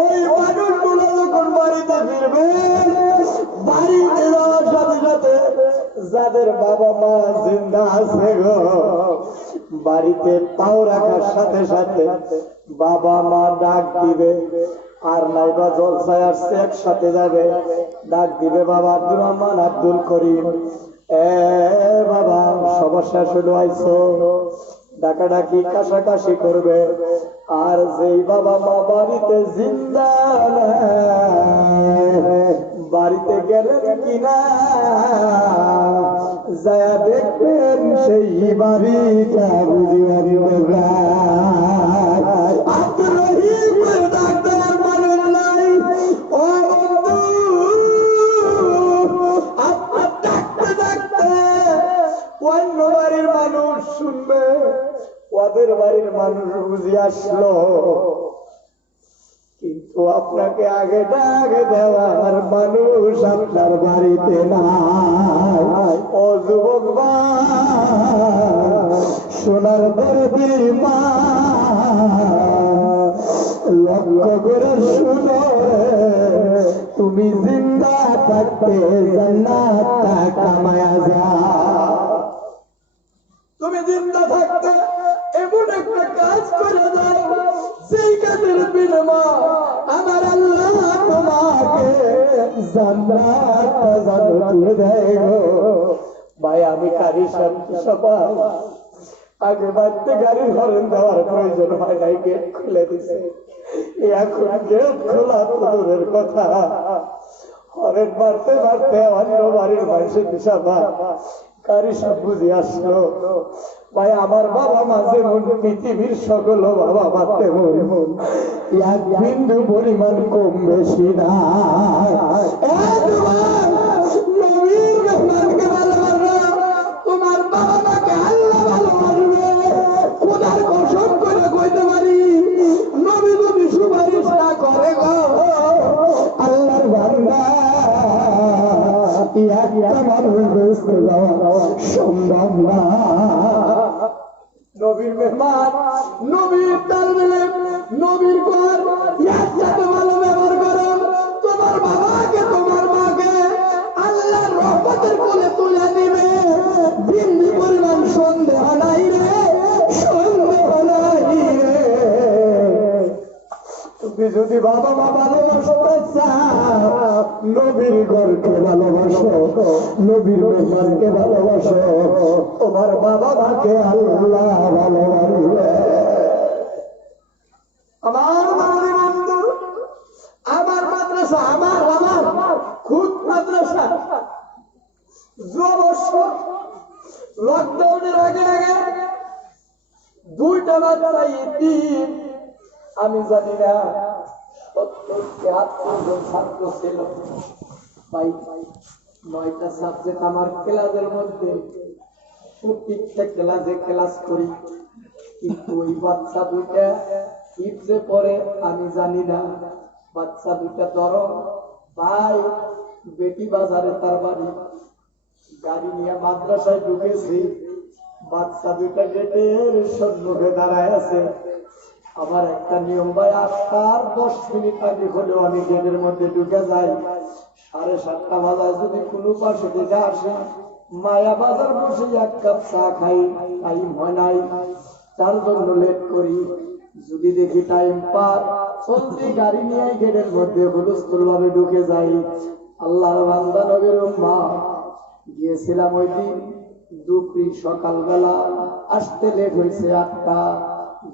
ওই মানুষগুলো যখন বাড়িতে ফিরবে, বাড়িতে যাওয়ার সাথে সাথে যাদের বাবা মা জিন্দা আছে গো, বাড়িতে পাও রাখার সাথে সাথে বাবা মা ডাক দিবে, আর নাইবা জলসায় আসছে একসাথে যাবে, ডাক দিবে বাবা আব্দুর রহমান, আব্দুল করিম, এ বাবা সবার শেষ হলো আইসো, ডাকাডাকি কাশাকাশি করবে। আর যেই বাবা মা বাড়িতে জিন্দা বাড়িতে গেলেন কিনা যায়া দেখবেন সেই বাড়িটা বুঝি অন্ধকার। আব্দুর রহিম ডাক্তার মানুষ নাই। ও বন্ধু, আপনার ডাকতে ডাকতে অন্য বাড়ির মানুষ শুনবে, ওদের বাড়ির মানুষ বুঝি আসলো, কিন্তু আপনাকে আগে ডাক দেওয়ার মানুষ আপনার বাড়িতে নাই। ও যুবক ভাই, সোনার দরদি মা, লক্ষ্য করে শুনো, তুমি জিন্দা থাকতে জান্নাতটা কামায়া যাও। তুমি জিন্দা থাকতে এমন একটা কাজ করে দাও, সেই কাজের বিনিময়ে আমার আল্লাহ তোমাকে জান্নাত দেয় গো। ভাই আমি কারি সবাই আগে বাড়িতে গাড়ির হরেন দেওয়ার প্রয়োজন হয় নাই, গেট খুলে দিছে। এখন গেট খোলা তো দূরের কথা, হরেন বাড়তে বাড়তে অন্য বাড়ির মানুষের দিশাবা কারি সব বুঝে আসলো। ভাই আমার বাবা মাঝে মন পৃথিবীর সকল বাবা মাতে মন এক বিন্দু পরিমাণ কম বেশি না। তোমার বাবা মাকে আল্লাহ ভালোবাসবে, খোদার কসম করে কইতে পারি, নবী যদি সুপারিশ না করে গো আল্লাহর বান্দা একটা মানুষ বেঁচতে যাওয়া সম্ভব না। নবীর মেহমান, নবীর তালবেলে, নবীর ঘর একসাথে ভালো ব্যবহার করো। তোমার বাবাকে তোমার মাকে আল্লাহর রহমতের কোলে তুলে দিবে, বিন্দু পরিমাণ সন্দেহ নাই রে, সন্দেহ নাই রে। তুমি যদি বাবা মা ভালোবাসতে চাও, নবীর ঘরকে ভালোবাসো, নবীর মেহমানকে ভালোবাসো, তোমার বাবা মাকে আল্লাহ ভালোবাসবে। আমার মাননীয় বন্ধু, আমার মাদ্রাসা, আমার খুদ মাদ্রাসা লকডাউনের আগে দুইটা বাচ্চা ইতিম, আমি জানি না 70-73 ছাত্র ছিল। ভাই 9টা সাবজেক্ট আমার ক্লাসের মধ্যে, প্রত্যেকটা ক্লাসে ক্লাস করি, কিন্তু ওই বাচ্চা দুইটা হিফজে পড়ে আমি জানি না। বাচ্চা দুইটা ধরো ভাই, বেটি বাজারে তার বাড়ি, গাড়ি নিয়ে মাদ্রাসায় ঢুকেছি, বাচ্চা দুইটা গেটের সম্মুখে দাঁড়ায় আছে। আমার একটা নিয়ম ভাই, 8টার 10 মিনিট আগে হলেও আমি গেটের মধ্যে ঢুকে যাই। 7:30 বাজায় যদি কোনো পাশে থেকে আসে, মায়া বাজার বসে 1 কাপ চা খাই, টাইম হয় নাই, তার জন্য লেট করি। যদি দেখি টাইম পার, চলতি গাড়ি নিয়ে গেটের মধ্যে হুলস্থুল ভাবে ঢুকে যাই। আল্লাহর বান্দা নবীর উম্মত গিয়েছিলাম ওই দিন দুপুরি সকালবেলা, আসতে লেট হয়েছে 8টা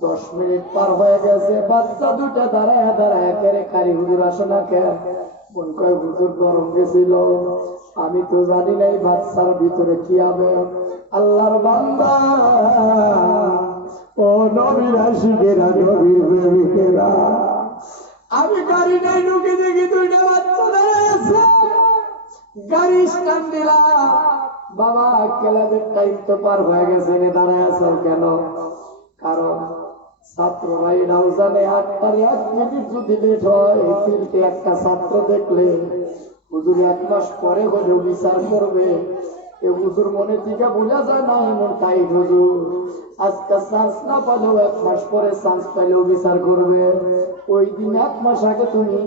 10 মিনিট পার হয়ে গেছে। বাচ্চা দুটা দাঁড়ায় দাঁড়ায় কেরে কারি হুজুর আসো না কে? কোন কয় হুজুর গরম গেছিল, আমি তো জানি না এই বাচ্চার ভিতরে কি হবে। আল্লাহর বান্দা, ও নবীর আশিকেরা, নবীর প্রেমিকেরা, আমি গাড়ি নাই ঢুকে দেখি দুইটা বাচ্চা দাঁড়ায় আছে। গাড়ি স্ট্যান্ড দিলাম, বাবা ক্লাসের টাইম তো পার হয়ে গেছে, দাঁড়ায় আছো কেন? কারণ ছাত্ররা এরাও জানে 8টার 1 মিনিট যদি লেট হয়, ফিল্ডে একটা ছাত্র দেখলে হুজুর 1 মাস পরে হলেও বিচার করবে। এ হুজুর মনে থেকে বোঝা যায় না এমন টাইট হুজুর, আজকে চান্স না পালেও 1 মাস পরে চান্স পাইলেও বিচার করবে। ওই দিন 1 মাস আগে তুমি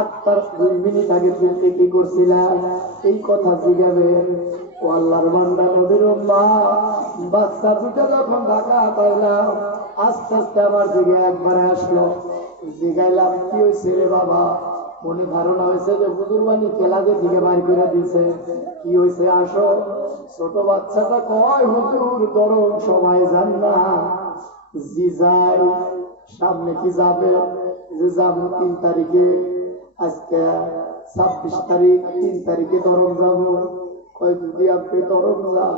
8টার 2 মিনিট আগে ফিল্ডে কি করছিলা, এই কথা জিজ্ঞাবে। ও আল্লাহর বান্দা নবীর উম্মত, বাচ্চা দুটো যখন ঢাকা পাইলাম, আস্তে আস্তে আমার দিকে একবারে আসলো। জিগাইলাম কি হয়েছে রে বাবা? মনে ধারণা হয়েছে যে হুজুর বানি ক্লাসের দিকে বাইর করে দিছে। কি হয়েছে আসো। ছোট বাচ্চাটা কয় হুজুর গরম সবাই যান না। জি যাই। সামনে কি যাবে? যে যাবো 3 তারিখে, আজকে 26 তারিখ, 3 তারিখে গরম যাবো। কয় যদি আপনি তরফ যান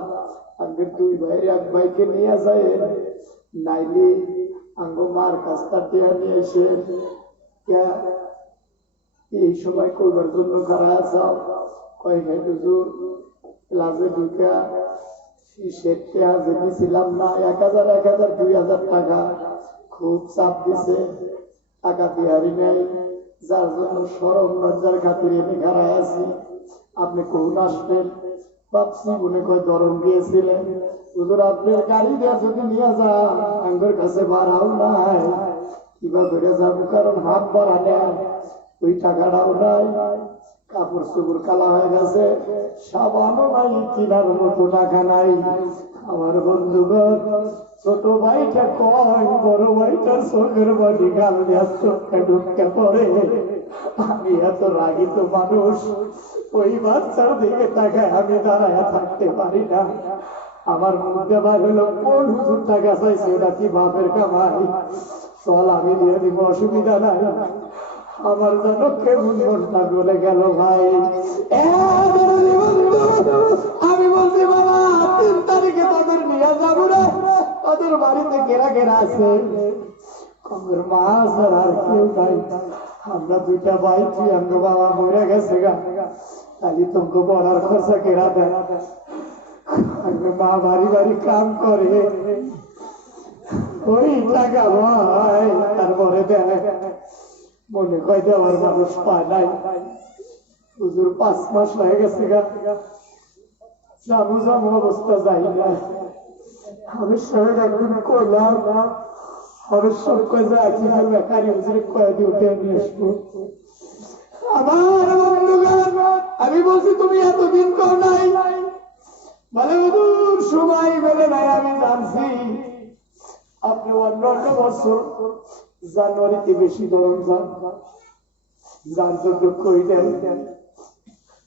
আগের দুই ভাইয়ের এক ভাইকে নিয়ে যায়, নাইলে আঙ্গ মার কাছটা টেয়া নিয়ে এসে এই সময় করবার জন্য খারাপ যাও। কয় হে হুজুর লাজে ঢুকা শেখতে হাজে দিছিলাম না 1000 1000 2000 টাকা খুব চাপ দিছে, টাকা দিয়ারি নেই, যার জন্য সরম লজ্জার খাতিরে আমি খারাপ আছি। আপনি কোন আসবেন ভাবছি, মনে কয় ধরম গিয়েছিলেন হুজুর, আপনার গাড়ি দিয়ে যদি নিয়ে যান আমার কাছে ভাড়াও নাই, কিবা করে যাবো, কারণ হাত ভাড়া নেয়, ওই টাকাটাও নাই, কাপড় চোপড় কালা হয়ে গেছে, সাবানও নাই, কিনার মতো টাকা নাই। আমার বন্ধুগণ ছোট ভাইটা কয় বড় ভাইটার চোখের বাড়ি গাল দেওয়া চোখে ঢুকে পড়ে। আমি এত রাগিত মানুষ, ওই বাচ্চার দিকে তাকায় আমি দাঁড়ায় থাকতে পারি না। আমার মধ্যে বার হলো কোন হুজুর টাকা চাইছে, ওটা কি বাপের কামাই, চল আমি দিয়ে দিব, অসুবিধা নাই। আমার যেন কেমন মনটা গলে গেল ভাই। আমি বলছি বাবা 3 তারিখে তাদের নিয়ে যাবো রে, তাদের বাড়িতে ঘেরা ঘেরা আছে, কমের মাছ আর কেউ নাই, আমরা 2টা ভাই, তুই আঙ্গ বাবা মরে গেছে গা, তাহলে তোমাকে বলার খরচা কেরা দেয়, মা বাড়ি বাড়ি কাম করে ওই টাকা ভাই তারপরে দেয়, মনে কয় দেওয়ার মানুষ পায় নাই। হুজুর 5 মাস হয়ে গেছে গা, জামু জামু অবস্থা যাই না। আমি শহর একদিন কইলাম, আমি সব কয়ে যায় কি বেকারি হুজুরে কয়ে দিয়ে উঠে নিয়ে আসবো। আমার বন্ধুগণ আমি বলছি তুমি এতদিন কর নাই, বলে হুজুর সময় মেলে নাই, আমি জানছি আপনি অন্য বছর জানুয়ারিতে বেশি গরম যান, যার জন্য কই দেন।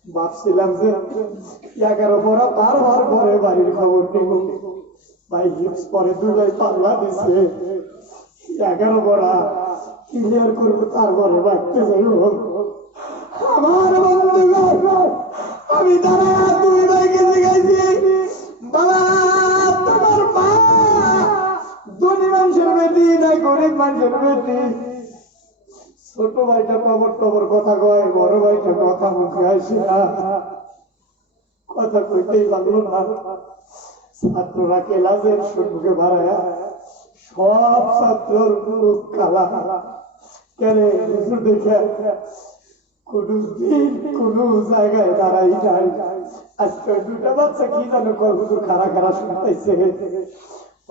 ভাবছিলাম যে 11 পড়া পার হওয়ার পরে বাড়ির খবর নেব, ভাই হিপস পরে 2 ভাই পাল্লা দিছে, 11 পড়া ক্লিয়ার করবো, তারপরে বাড়তে যাইব। আমার বন্ধুগণ আমি দাঁড়া 2 ভাইকে জিজ্ঞাসি, বাবা তোমার মা ধনী মানুষের বেটি না গরিব মানুষের বেটি? ছোট ভাইটা টবর টবর কথা কয়, বড় ভাইটা কথা মুখে আসে না, কথা কইতেই পারল না। ছাত্ররা ক্লাসের সম্মুখে বাড়ায়, সব ছাত্রর মুখ কালা, কেন হুজুর দেখে কোনো দিন কোনো জায়গায় দাঁড়াই নাই। আজকে 2টা বাচ্চা কি জানো কয় হুজুর খারা খারা শুনতেছে,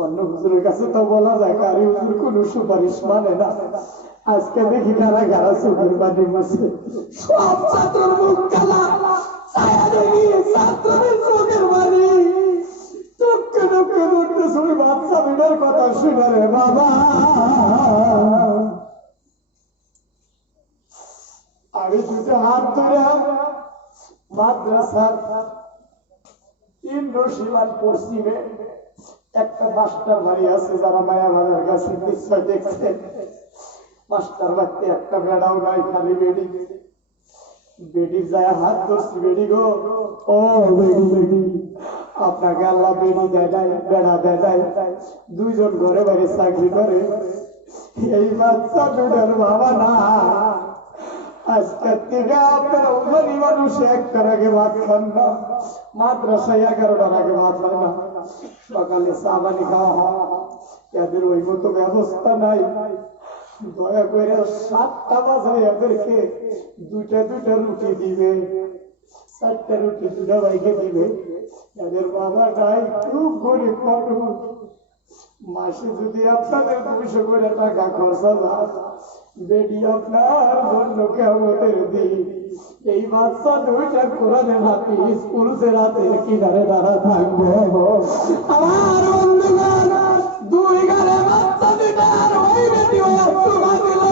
অন্য হুজুরের কাছে তো বলা যায় কারি হুজুর কোন সুপারিশ মানে না, আজকে দেখি কারা কারা চোখের বাড়ি বসে, সব ছাত্রের মুখ কালা, ছায়া দেখি ছাত্রের চোখের বাড়ি টুককে টুককে উঠতেছে। ওই বাচ্চা বিটার কথা শুনে রে বাবা, আমি 2টা হাত ধরে মাদ্রাসার ইন্দ্রশিলার পশ্চিমে একটা মাস্টার বাড়ি আছে, যারা মায়া বাজার কাছে নিশ্চয় দেখছেন। মাস্টার বাড়িতে একটা বেড়াও নাই, খালি বেড়ি, বেড়ি যায় হাত ধরছি, বেড়ি গো ও বেড়ি, বেড়ি আপনাকে আল্লাহ বেড়ি দেয় নাই, বেড়া দেয় নাই, 2 জন ঘরে বাইরে চাকরি করে, এই বাচ্চা 2টার বাবা না। আজকের থেকে আপনার ওখানে মানুষ 1টার আগে ভাত খান না, মাদ্রাসায় 11টার আগে ভাত হয় না, সকালে চা পানি খাওয়া হয়, এদের ওই মতো ব্যবস্থা নাই। দয়া করে 7টা বাজায় এদেরকে 2টা রুটি দিবে, 4টা রুটি 2টা ভাইকে দিবে। এদের বাবা নাই, খুব গরিব মানুষ, মাসে যদি আপনাদের 200 করে টাকা খরচা যায়, বেডি আপনার জন্য কেমতের দিন এই বাচ্চা 2টা কোরআনের হাফিজ পুরুষের হাতের কিনারে দাঁড়া থাকবো। আমার বন্ধুগণ 2 ঘরে বাচ্চা 2টার ওই বেটি দিল,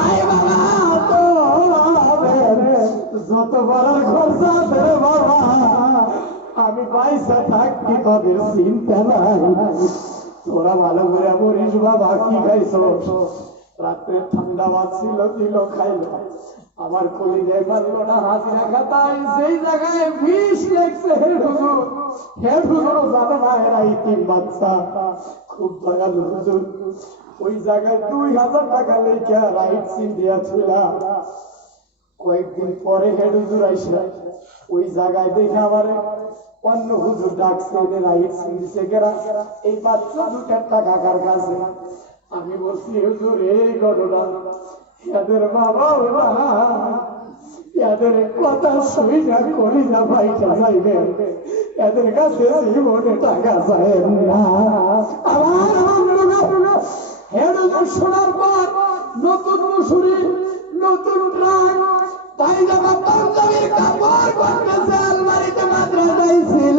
আয় বাবা তো যত বড় খরচা রে বাবা, আমি পয়সা থাকি তাদের চিন্তা নাই, তোরা ভালো করে বলিস বাবা কি খাইছ, রাত্রে ঠান্ডা ভাত ছিল দিল খাইল, আমার কলিজায় মারলো না হাজিরা খাতায় যেই জায়গায় 20 লেখছে হেড হুজুর জানে না এরা ইতিম বাচ্চা খুব দয়ালু হুজুর ওই জায়গায় 2000 টাকা লেখা রাইট সিল দিয়েছিল কয়েকদিন পরে হেড হুজুর আইসা ওই জায়গায় দেখে আমার অন্য হুজুর ডাকছে রাইট সিল দিছে কেরা এই বাচ্চা 2 টাকা কার কাছে আমি বলছি হুজুর এই ঘটনা এদের বাবাও না এদের কথা শুই না করি না ভাইটা যাইবে এদের কাছে জীবনে টাকা চাই না আমার হেড হুজুর শোনার পর নতুন মুসুরি নতুন ট্রাক পায়জামা পাঞ্জাবির কাপড় করতেছে আলমারিতে মাদ্রাসায় ছিল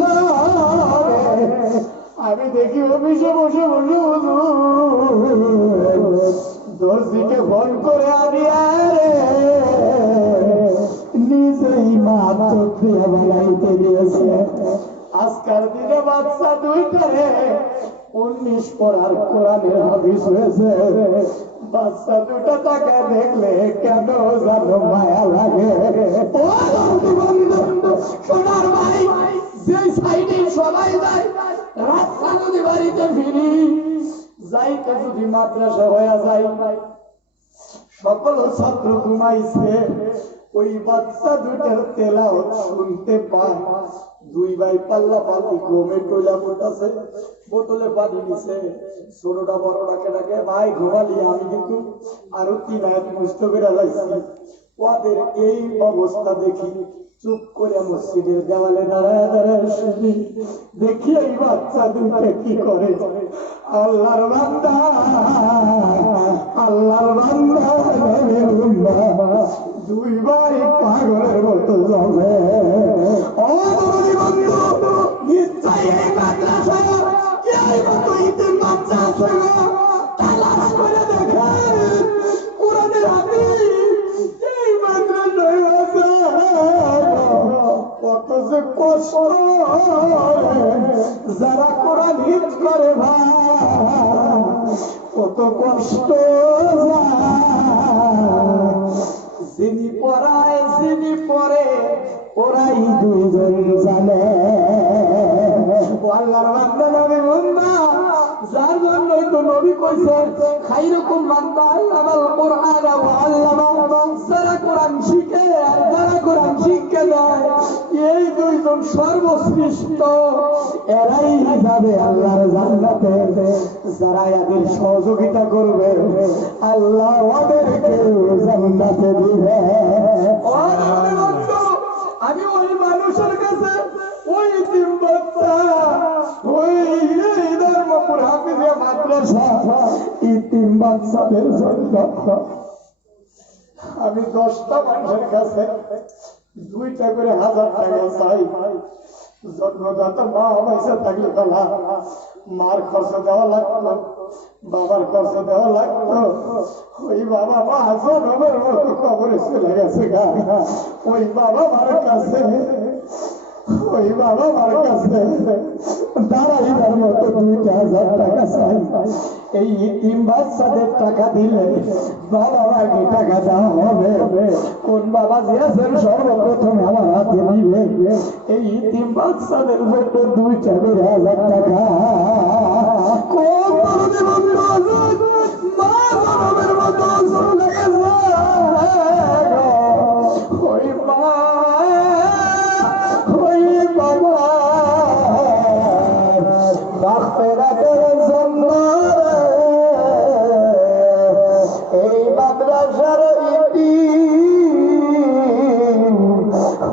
আমি দেখি অফিসে বসে বসে দর্জিকে ফোন করে আনিয়া নিজেই মাপ দিয়ে বানাইতে দিয়েছে আজকাল দিনে বাচ্চা 2টারে 19 পড়ার কোরআনের হাফিজ হয়েছে বাচ্চা 2টা টাকা দেখলে কেন জানো মায়া লাগে ও সোনার ভাই যে সাইডে সবাই যায় রাস্তা যদি বাড়িতে ফিরি যাইতে যদি মাদ্রাসা হয়ে যায় সকল ছাত্র ঘুমাইছে ওই বাচ্চা 2টার তেলাওয়াত শুনতে পায় 2 ভাই পাল্লা পাল্টি ঘুমে টইলা পড়তাছে বোতলে পানি নিছে ছোটটা বড়টাকে ডাকে ভাই ঘুমালি আমি কিন্তু আরো 3 আয়াত মুস্ত করে যাইছি ওদের এই অবস্থা দেখি চুপ করে মসজিদের দেওয়ালে দাঁড়ায় দাঁড়ায় শুনি দেখি এই বাচ্চা 2টা কি করে আল্লাহর বান্দা আল্লাহর বান্দা 2 ভাই পাগলের মতো জমে ও বন্ধু নিশ্চয় এই মাদ্রাসা এই মতো ইতিম বাচ্চা আছে তালাশ করে দেখেন কোরআনের হাফিজ এই মাদ্রাসায় আছে কত যে কষ্ট যারা কোরআন হিফজ করে ভাই কত কষ্ট যিনি পড়ায় যিনি পড়ে ওরাই 2 জন জানে আল্লাহর বান্দা নবী বান্দা যার জন্যই তো নবী কইছে খাইরুকুম মান তাআল্লামাল কুরআন ওয়া আল্লামা যারা কোরআন শিখে আর যারা কোরআন শিখে দেয় এই 2 জন সর্বশ্রেষ্ঠ এরাই যাবে আল্লাহর জান্নাতে যারা এদের সহযোগিতা করবে আল্লাহ ওদেরকে জান্নাতে দিবে আমি ওই মানুষের কাছে ওই ইতিম বাচ্চা ওই ধর্মপুর হাফিজিয়া মাদ্রাসা ইতিম বাচ্চাদের জন্য আমি 10টা মানুষের কাছে 2টা করে 1000 টাকা চাই জন্মদাতা মা পয়সা থাকলে বলা মার খরচ দেওয়া লাগতো বাবার খরচ দেওয়া লাগতো ওই বাবা মা জন্মের মতো কবরে চলে গেছে গা ওই বাবা মার কাছে ওই বাবা মার কাছে দাঁড়াইবার মতো 2000 টাকা চাই এই ইতিম বাচ্চাদের টাকা দিলে বাবা মাকে টাকা দেওয়া হবে কোন বাবা যে আছেন সর্বপ্রথম আমার হাতে দিবে এই ইতিম বাচ্চাদের জন্য 2-4,000 টাকা কোন মা জনমের মতো চলে গেছে ওই মা ওই বাবা মাগফিরাতের জন্য এই মাদ্রাসার ইতিম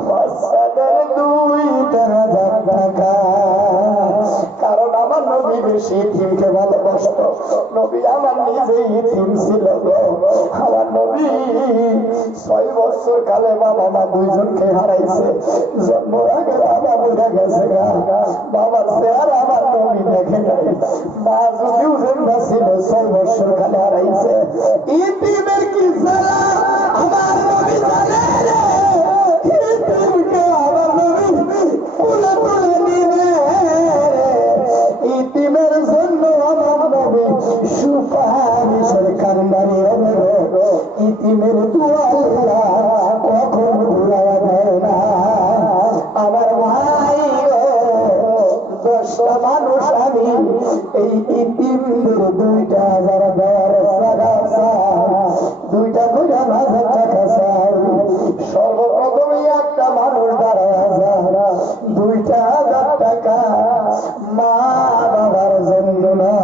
বাচ্চাদের 2,000 টাকা কারণ আমার নবী বেশি ইতিমকে ভালোবাসত নবী আমার নিজে ইতিম ছিল আমার নবী 6 বছর কালে বাবা মা 2 জনকে হারাইছে জন্মের আগে বাবা বুঝে গেছে বাবার চেহারা আমার নবী দেখে নাই মা যদিও জন্মা ছিল 6 বছর কালে হারাইছে ইতিমের কি জ্বালা আমার নবী জানে রে ইতিমকে আমার নবী তুলে তুলে নিবে ইতিমের জন্য আমার নবী সুপারিশের কান্ডারি হবে ইতিমের দুয়ারা 10টা মানুষ আমি এই ইতিমদের 2,000 দেওয়ার জায়গা চাই, 2টা করে 1,000 টাকা চাই। সর্বপ্রথমে একটা মানুষ দাঁড়ায় যায় 2,000 টাকা মা বাবার জন্য না।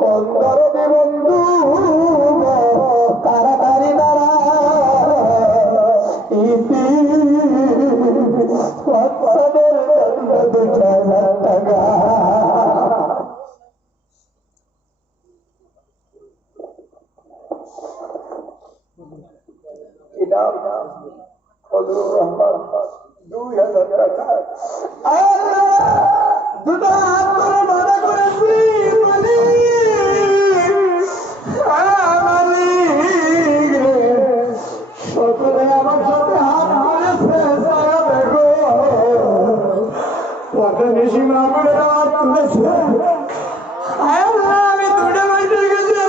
কোন করবি বন্ধু তাড়াতাড়ি দাঁড়া বাচ্চাদের জন্য 2,000 টাকা। ফজলুর রহমান 2,000 টাকা। দুটো হাত করে মানা করেছি সকলে আমার সাথে হাত করেছে। দেখো পথে বেশি মাগুরের হাত তুলেছে। আমি দুটো মাইটের গেছে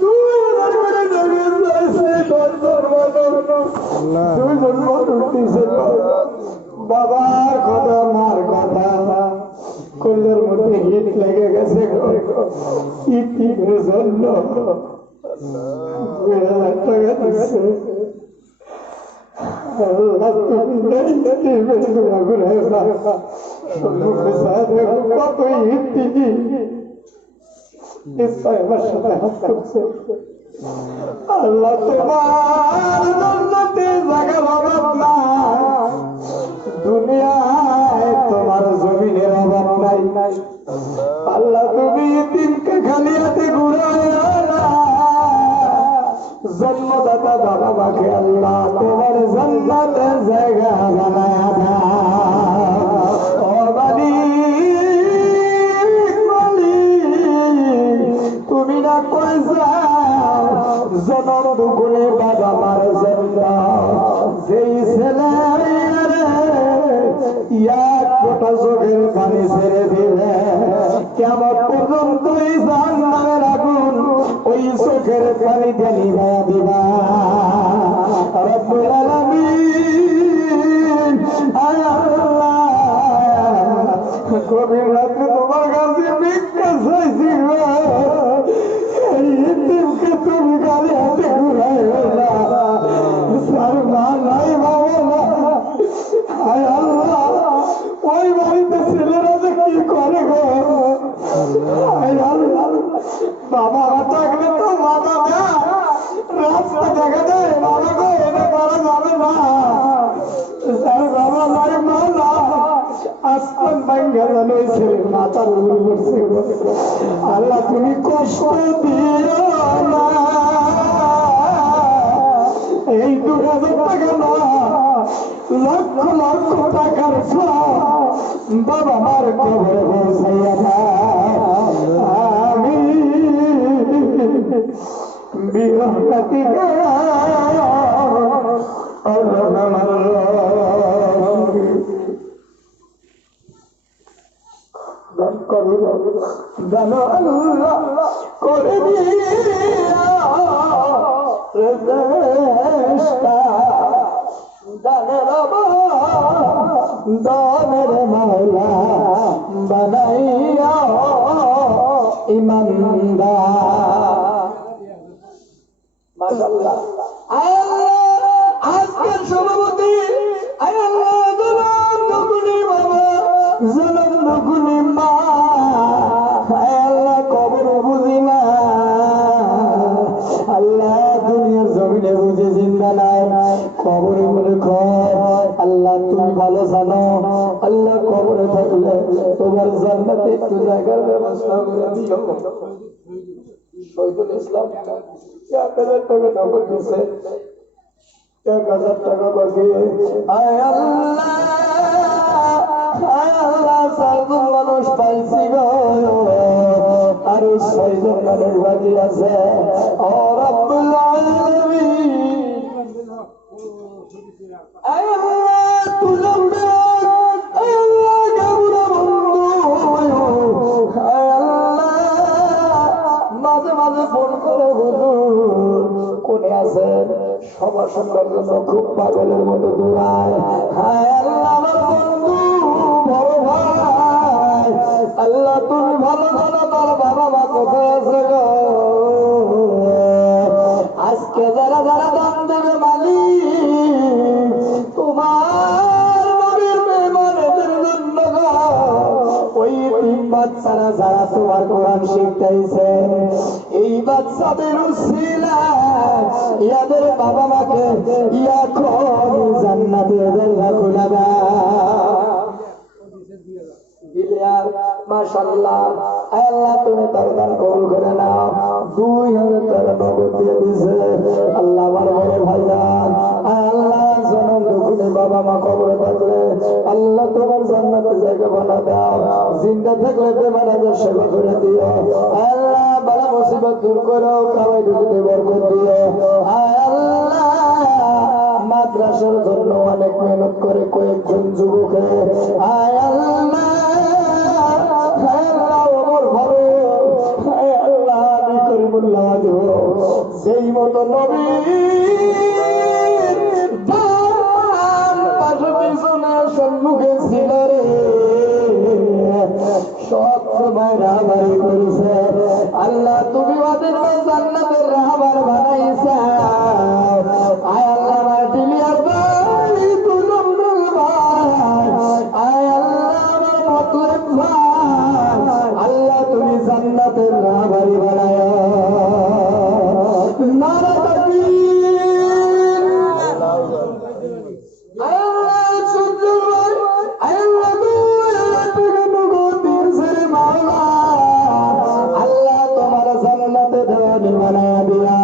2,000 করে বাবার কথা মার কথা কল্লের মধ্যে হিট লেগে গেছে। ইতিমের জন্য 2,000 টাকা দিচ্ছে। আল্লাহ তোমার জন্নতে জায়গা অভাব নাই, দুনিয়ায় তোমার জমিনের অভাব নাই। আল্লাহ তুমি দিনকে খালি হাতে ঘুরাইয়া না, জন্মদাতা বাবা মাকে আল্লাহ তোমার জান্নাতে জায়গা বানায়া দাও। ও তুমি না কই যাও জনম দুগুণে বাবা মার জন্য যেই ছেলে এক ফোঁটা চোখের পানি ছেড়ে দিলে কেমন পর্যন্ত এই জাহান্নামের আগুন ওই চোখের পানি দিয়ে নিভাইয়া দিবা। রব্বুল আলামিন আল্লাহ গভীর রাত্রে তোমার কাছে ভিক্ষা চাইছি গো, এই ইতিমকে তুমি গালি হাতে ঘুরাইও না। তার মা নাই বাবা না। হায় আল্লাহ ওই বাড়িতে ছেলেরা যে কি করে গো। হায় আল্লাহ বাবারা থাকলে তো বাবা দেয়, রাস্তা দেখা দেয় বাবা গো এনে করা যাবে না। তার বাবা নাই মা না, আসমান ভাঙ্গা জানো ওই ছেলের মাথার উপর পড়ছে। আল্লাহ তুমি কষ্ট দিও না, এই 2,000 টাকা না লক্ষ লক্ষ টাকার বাবা মার কবরে পৌঁছাইয়া আমি বিরহতিকা দান আল্লাহ করে দিয়া দানের মাওলা বানাইয়া ইমানদার। মাশাআল্লাহ আজকের সভাপতি আল্লাহ জনাব নকুলি বাবা, জনাব নকুলি মা, আল্লাহ কবর বুঝি না, আল্লাহ দুনিয়ার জমিনে বুঝে জিন্দা নাই, কবরে মনে কর আল্লাহ তুমি ভালো জানো। আল্লাহ কবরে থাকলে তোমার জান্নাতে একটু জায়গার ব্যবস্থা করে দিও। শহীদুল ইসলাম 1,000 টাকা নগদ দিছে, 1,000 টাকা বাকি। আয় আল্লাহ 4জন মানুষ পাইছি গো, আরো 6জন মানুষ বাকি আছে। ও রব্বুল আলামিন আয় আল্লাহ তুলম আয় আল্লাহ গাবুরা বন্ধু আয় আল্লাহ মাঝে মাঝে ফোন করে হুজুর কোনে আছেন, সবার সঙ্গে জন্য খুব পাগলের মতো দৌড়ায়। হায় আল্লাহ আমার বন্ধু বড় ভাই বাচ্চারা যারা তোমার কোরআন শিখতেছে এই বাচ্চাদের উসিলায় ইয়াদের বাবা মাকে ইয়াখন জান্নাতের দরজা খুলে দাও। মাশাআল্লাহ আল্লাহ তুমি তার দান কবুল করে নাও। 2000 টাকা নগদ দিয়ে দিয়েছে আল্লাহ। আমার বড় ভাইজান আল্লাহ জনম দুঃখে বাবা মা কবরে থাকলে আল্লাহ তোমার জান্নাতে জায়গা বানা দাও। জিন্দা থাকলে বেমানাদের সেবা করে দিও আল্লাহ। বালা মুসিবত দূর করো, কামাই রুজিতে বরকত দিও আল্লাহ। মাদ্রাসার জন্য অনেক মেহনত করে কয়েকজন যুবকে আয় আল্লাহ সেই মতো নবী সম্মুখে ছিল রে সব সময় রাহাবারি করেছে আল্লাহ। তুমি ওদের জান্নাতের রাহাবার বানাইছে আয় আল্লাহ। আমার ডিলিয়ার ভাই তুলুম ভাই আয় আল্লাহ। আমার মতলব ভাই আল্লাহ তুমি জান্নাতের রাহাবারি বানায়। নারা তাকবীর আল্লাহ সুন্দর আল্লাহ তুমি নগদ দিয়েছে মাওলা আল্লাহ। তোমার জান্নাতে দেওয়ানি বানায়া দিও,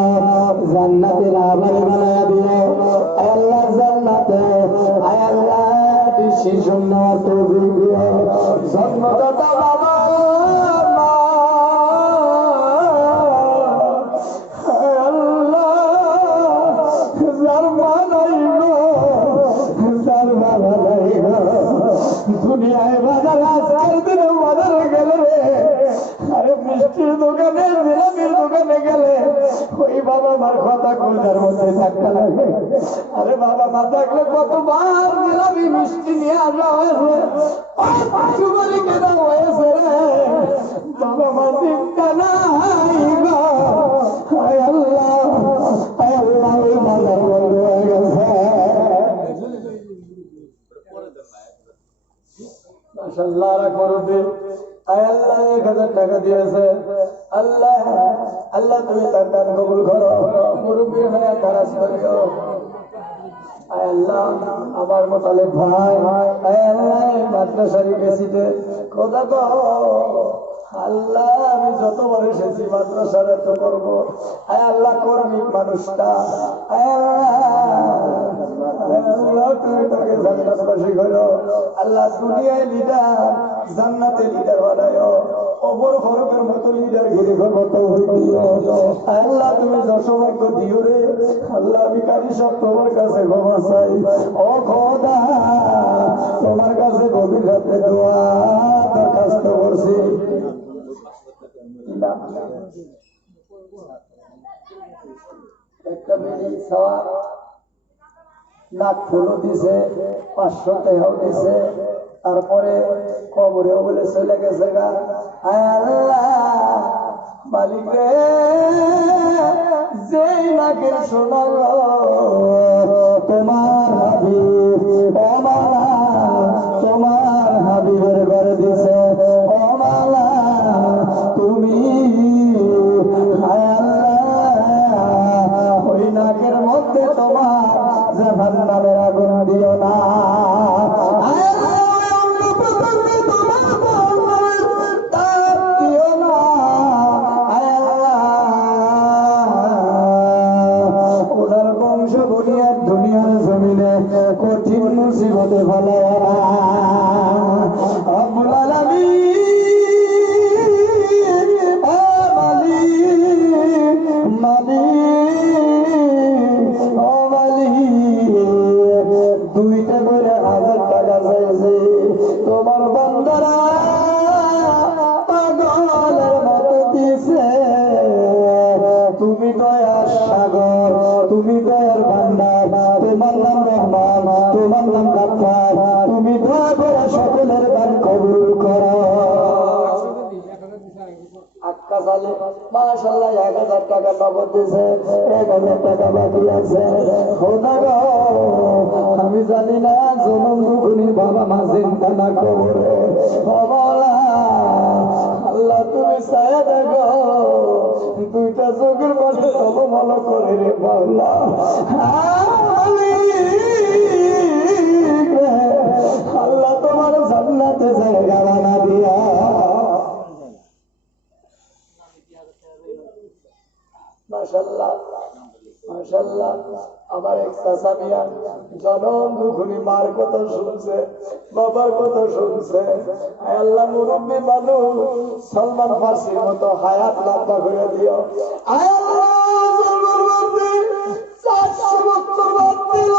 জান্নাতে রাহাবারি বানায়া দিও আল্লাহ। জান্নাতে আয় আল্লাহ ডিসিশন নেওয়ার তৌফিক দিও। জন্মদাতা বাবা দুনিয়ায় বাজার আজকের দিনে বাজার গেলে রে আরে মিষ্টির দোকানে জিলাপির দোকানে গেলে ওই বাবা মার কথা কইটার মধ্যে ধাক্কা লাগে। আরে বাবা মা থাকলে কতবার জিলাপি মিষ্টি নিয়ে আসা হয়েছে, চুবলি কেনা হয়েছে রে বাবা মা চিন্তা নাই গো। আয় আল্লাহ আয় আল্লাহ ওই বাজার বন্ধ হয়ে গেছে। মাশাআল্লাহ রাখবে আয় আল্লাহ 1000 টাকা দিয়েছে আল্লাহ। আল্লাহ তুমি তার দান কবুল করো, মুরব্বী হয়ে খারাজ করিও আয় আল্লাহ। আমার মোতালেব ভাই আয় আল্লাহ মাদ্রাসারি গেছিতে খোদা গো আল্লাহ। আমি যতবার এসেছি মাদ্রাসার এত করবো আয় আল্লাহ। কর্মিক মানুষটা আয় আল্লাহ তুমি তাকে জান্নাতবাসী করো আল্লাহ। দুনিয়ায় লিডার জান্নাতে লিডার বানায়, অপর খরকের মতো লিডার ঘিরে করবো তৌফিক দিও আল্লাহ। তুমি যশোভাগ্য দিও রে আল্লাহ। আমি কারি সব তোমার কাছে ক্ষমা চাই ও খোদা। তোমার কাছে গভীর রাতে দোয়া দরখাস্ত করছি। একটা মিনিট ছাওয়া নাক ফুলও দিছে, 500 টাকাও দিছে, তারপরে কবরেও বলে চলে গেছে গা। আল্লাহ মালিক রে যেই নাকের শোনাল তোমার হাবিব ও মালা, তোমার হাবিবের ঘরে দিছে ও মালা। তুমি ওই নাকের মধ্যে তোমার জাহান্নামের আগুন দিও না। ওনার বংশ দুনিয়ার জমিনে কঠিন মুসিবতে ভালো রব্বুল আলামিন দুইটা করে 1000 টাকা চাইছে তোমার বান্দারা পাগলের মতো দিছে। তুমি দয়ার সাগর, তুমি দয়ার ভান্ডার, তোমার নাম রহমান, তোমার নাম গাফফার। তুমি দয়া করে সকলের দান কবুল করো। আক্কা সালে মাশাআল্লাহ 1000 টাকা নগদ দিয়েছে, 1000 টাকা বাকি আছে। খোদা গো আমি জানি না জনম দুগুনি বাবা মা চিন্তা না কবরে ও মাওলা করে রে মাওলা আল্লাহ তোমার জান্নাতে জায়গা বানা দিয়া মাশাআল্লাহ মাশাআল্লাহ আমার এক চাচা মিয়া জনম দুখুনি মার কথা শুনছে বাবার কথা শুনছে আল্লাহ মুরব্বী মানুষ সলমান ফার্সির মতো হায়াত লম্বা করে দিও আয় আল্লাহ সলমান ফার্সি 400 বছর বাদ দিল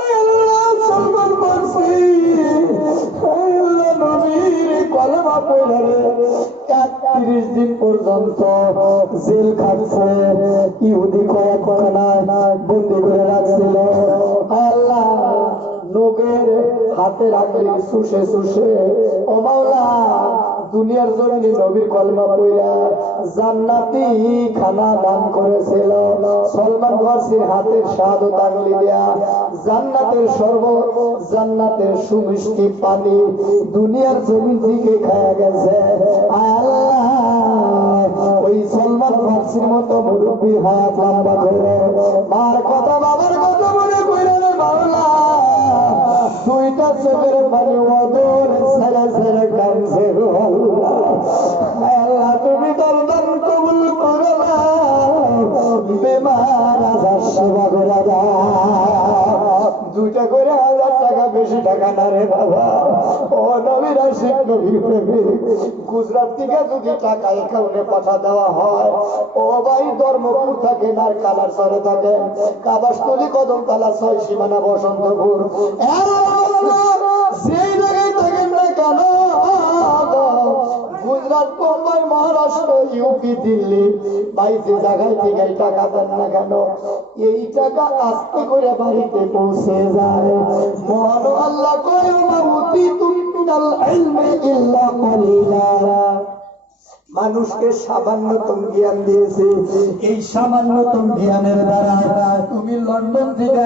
আয় আল্লাহ সলমান ফার্সি আয় আল্লাহ নবীর কলমা পড়ে 31 দিন পর্যন্ত জেল খাটছে ইহুদি কয়েকখানায় বন্দি করে রাখছিল আল্লাহ লোকের হাতে রাখলে শুষে শুষে ও মাওলা দুনিয়ার জন্য নবীর কলমা পড়া জান্নাতি খানা দান করেছিল সলমান ফার্সির হাতের শাহাদাত আঙ্গুলি দেয়া জান্নাতের শরবত জান্নাতের সুমিষ্টি পানি দুনিয়ার জমি থেকে খায়া গেছে আল্লাহ ওই সলমান ফার্সির মতো মুরব্বী হায়াত লম্বা করে মার কথা বাবার কথা মনে কইরা রে মাওলা দুইটা চোখের পানি ওদের ছেড়ে ছেড়ে কাঁদছে আল্লাহ তুমি দরদান কবুল করো না বেমার আজার সেবা করে দুইটা করে 1000 টাকা বেশি টাকা না রে বাবা ও নবীর আশিক নবীর প্রেমিক গুজরাট থেকে যদি টাকা অ্যাকাউন্টে পাঠা দেওয়া হয় ও ভাই ধর্মপুর থাকে নার কালার সরে থাকে কাবাসতলি কদমতলা 6 সীমানা বসন্তপুর সেই জায়গায় থাকেন না কেন গুজরাট মুম্বাই মহারাষ্ট্র ইউপি দিল্লি ভাই যে জায়গায় থেকে টাকা দেন না কেন এই টাকা আস্তে করে বাড়িতে পৌঁছে যায় মহান আল্লাহ কয় মা উতিতুম মিনাল ইলমি ইল্লা কলিলা মানুষকে সামান্যতম জ্ঞান দিয়েছে এই সামান্যতম জ্ঞানের দ্বারা তুমি লন্ডন থেকে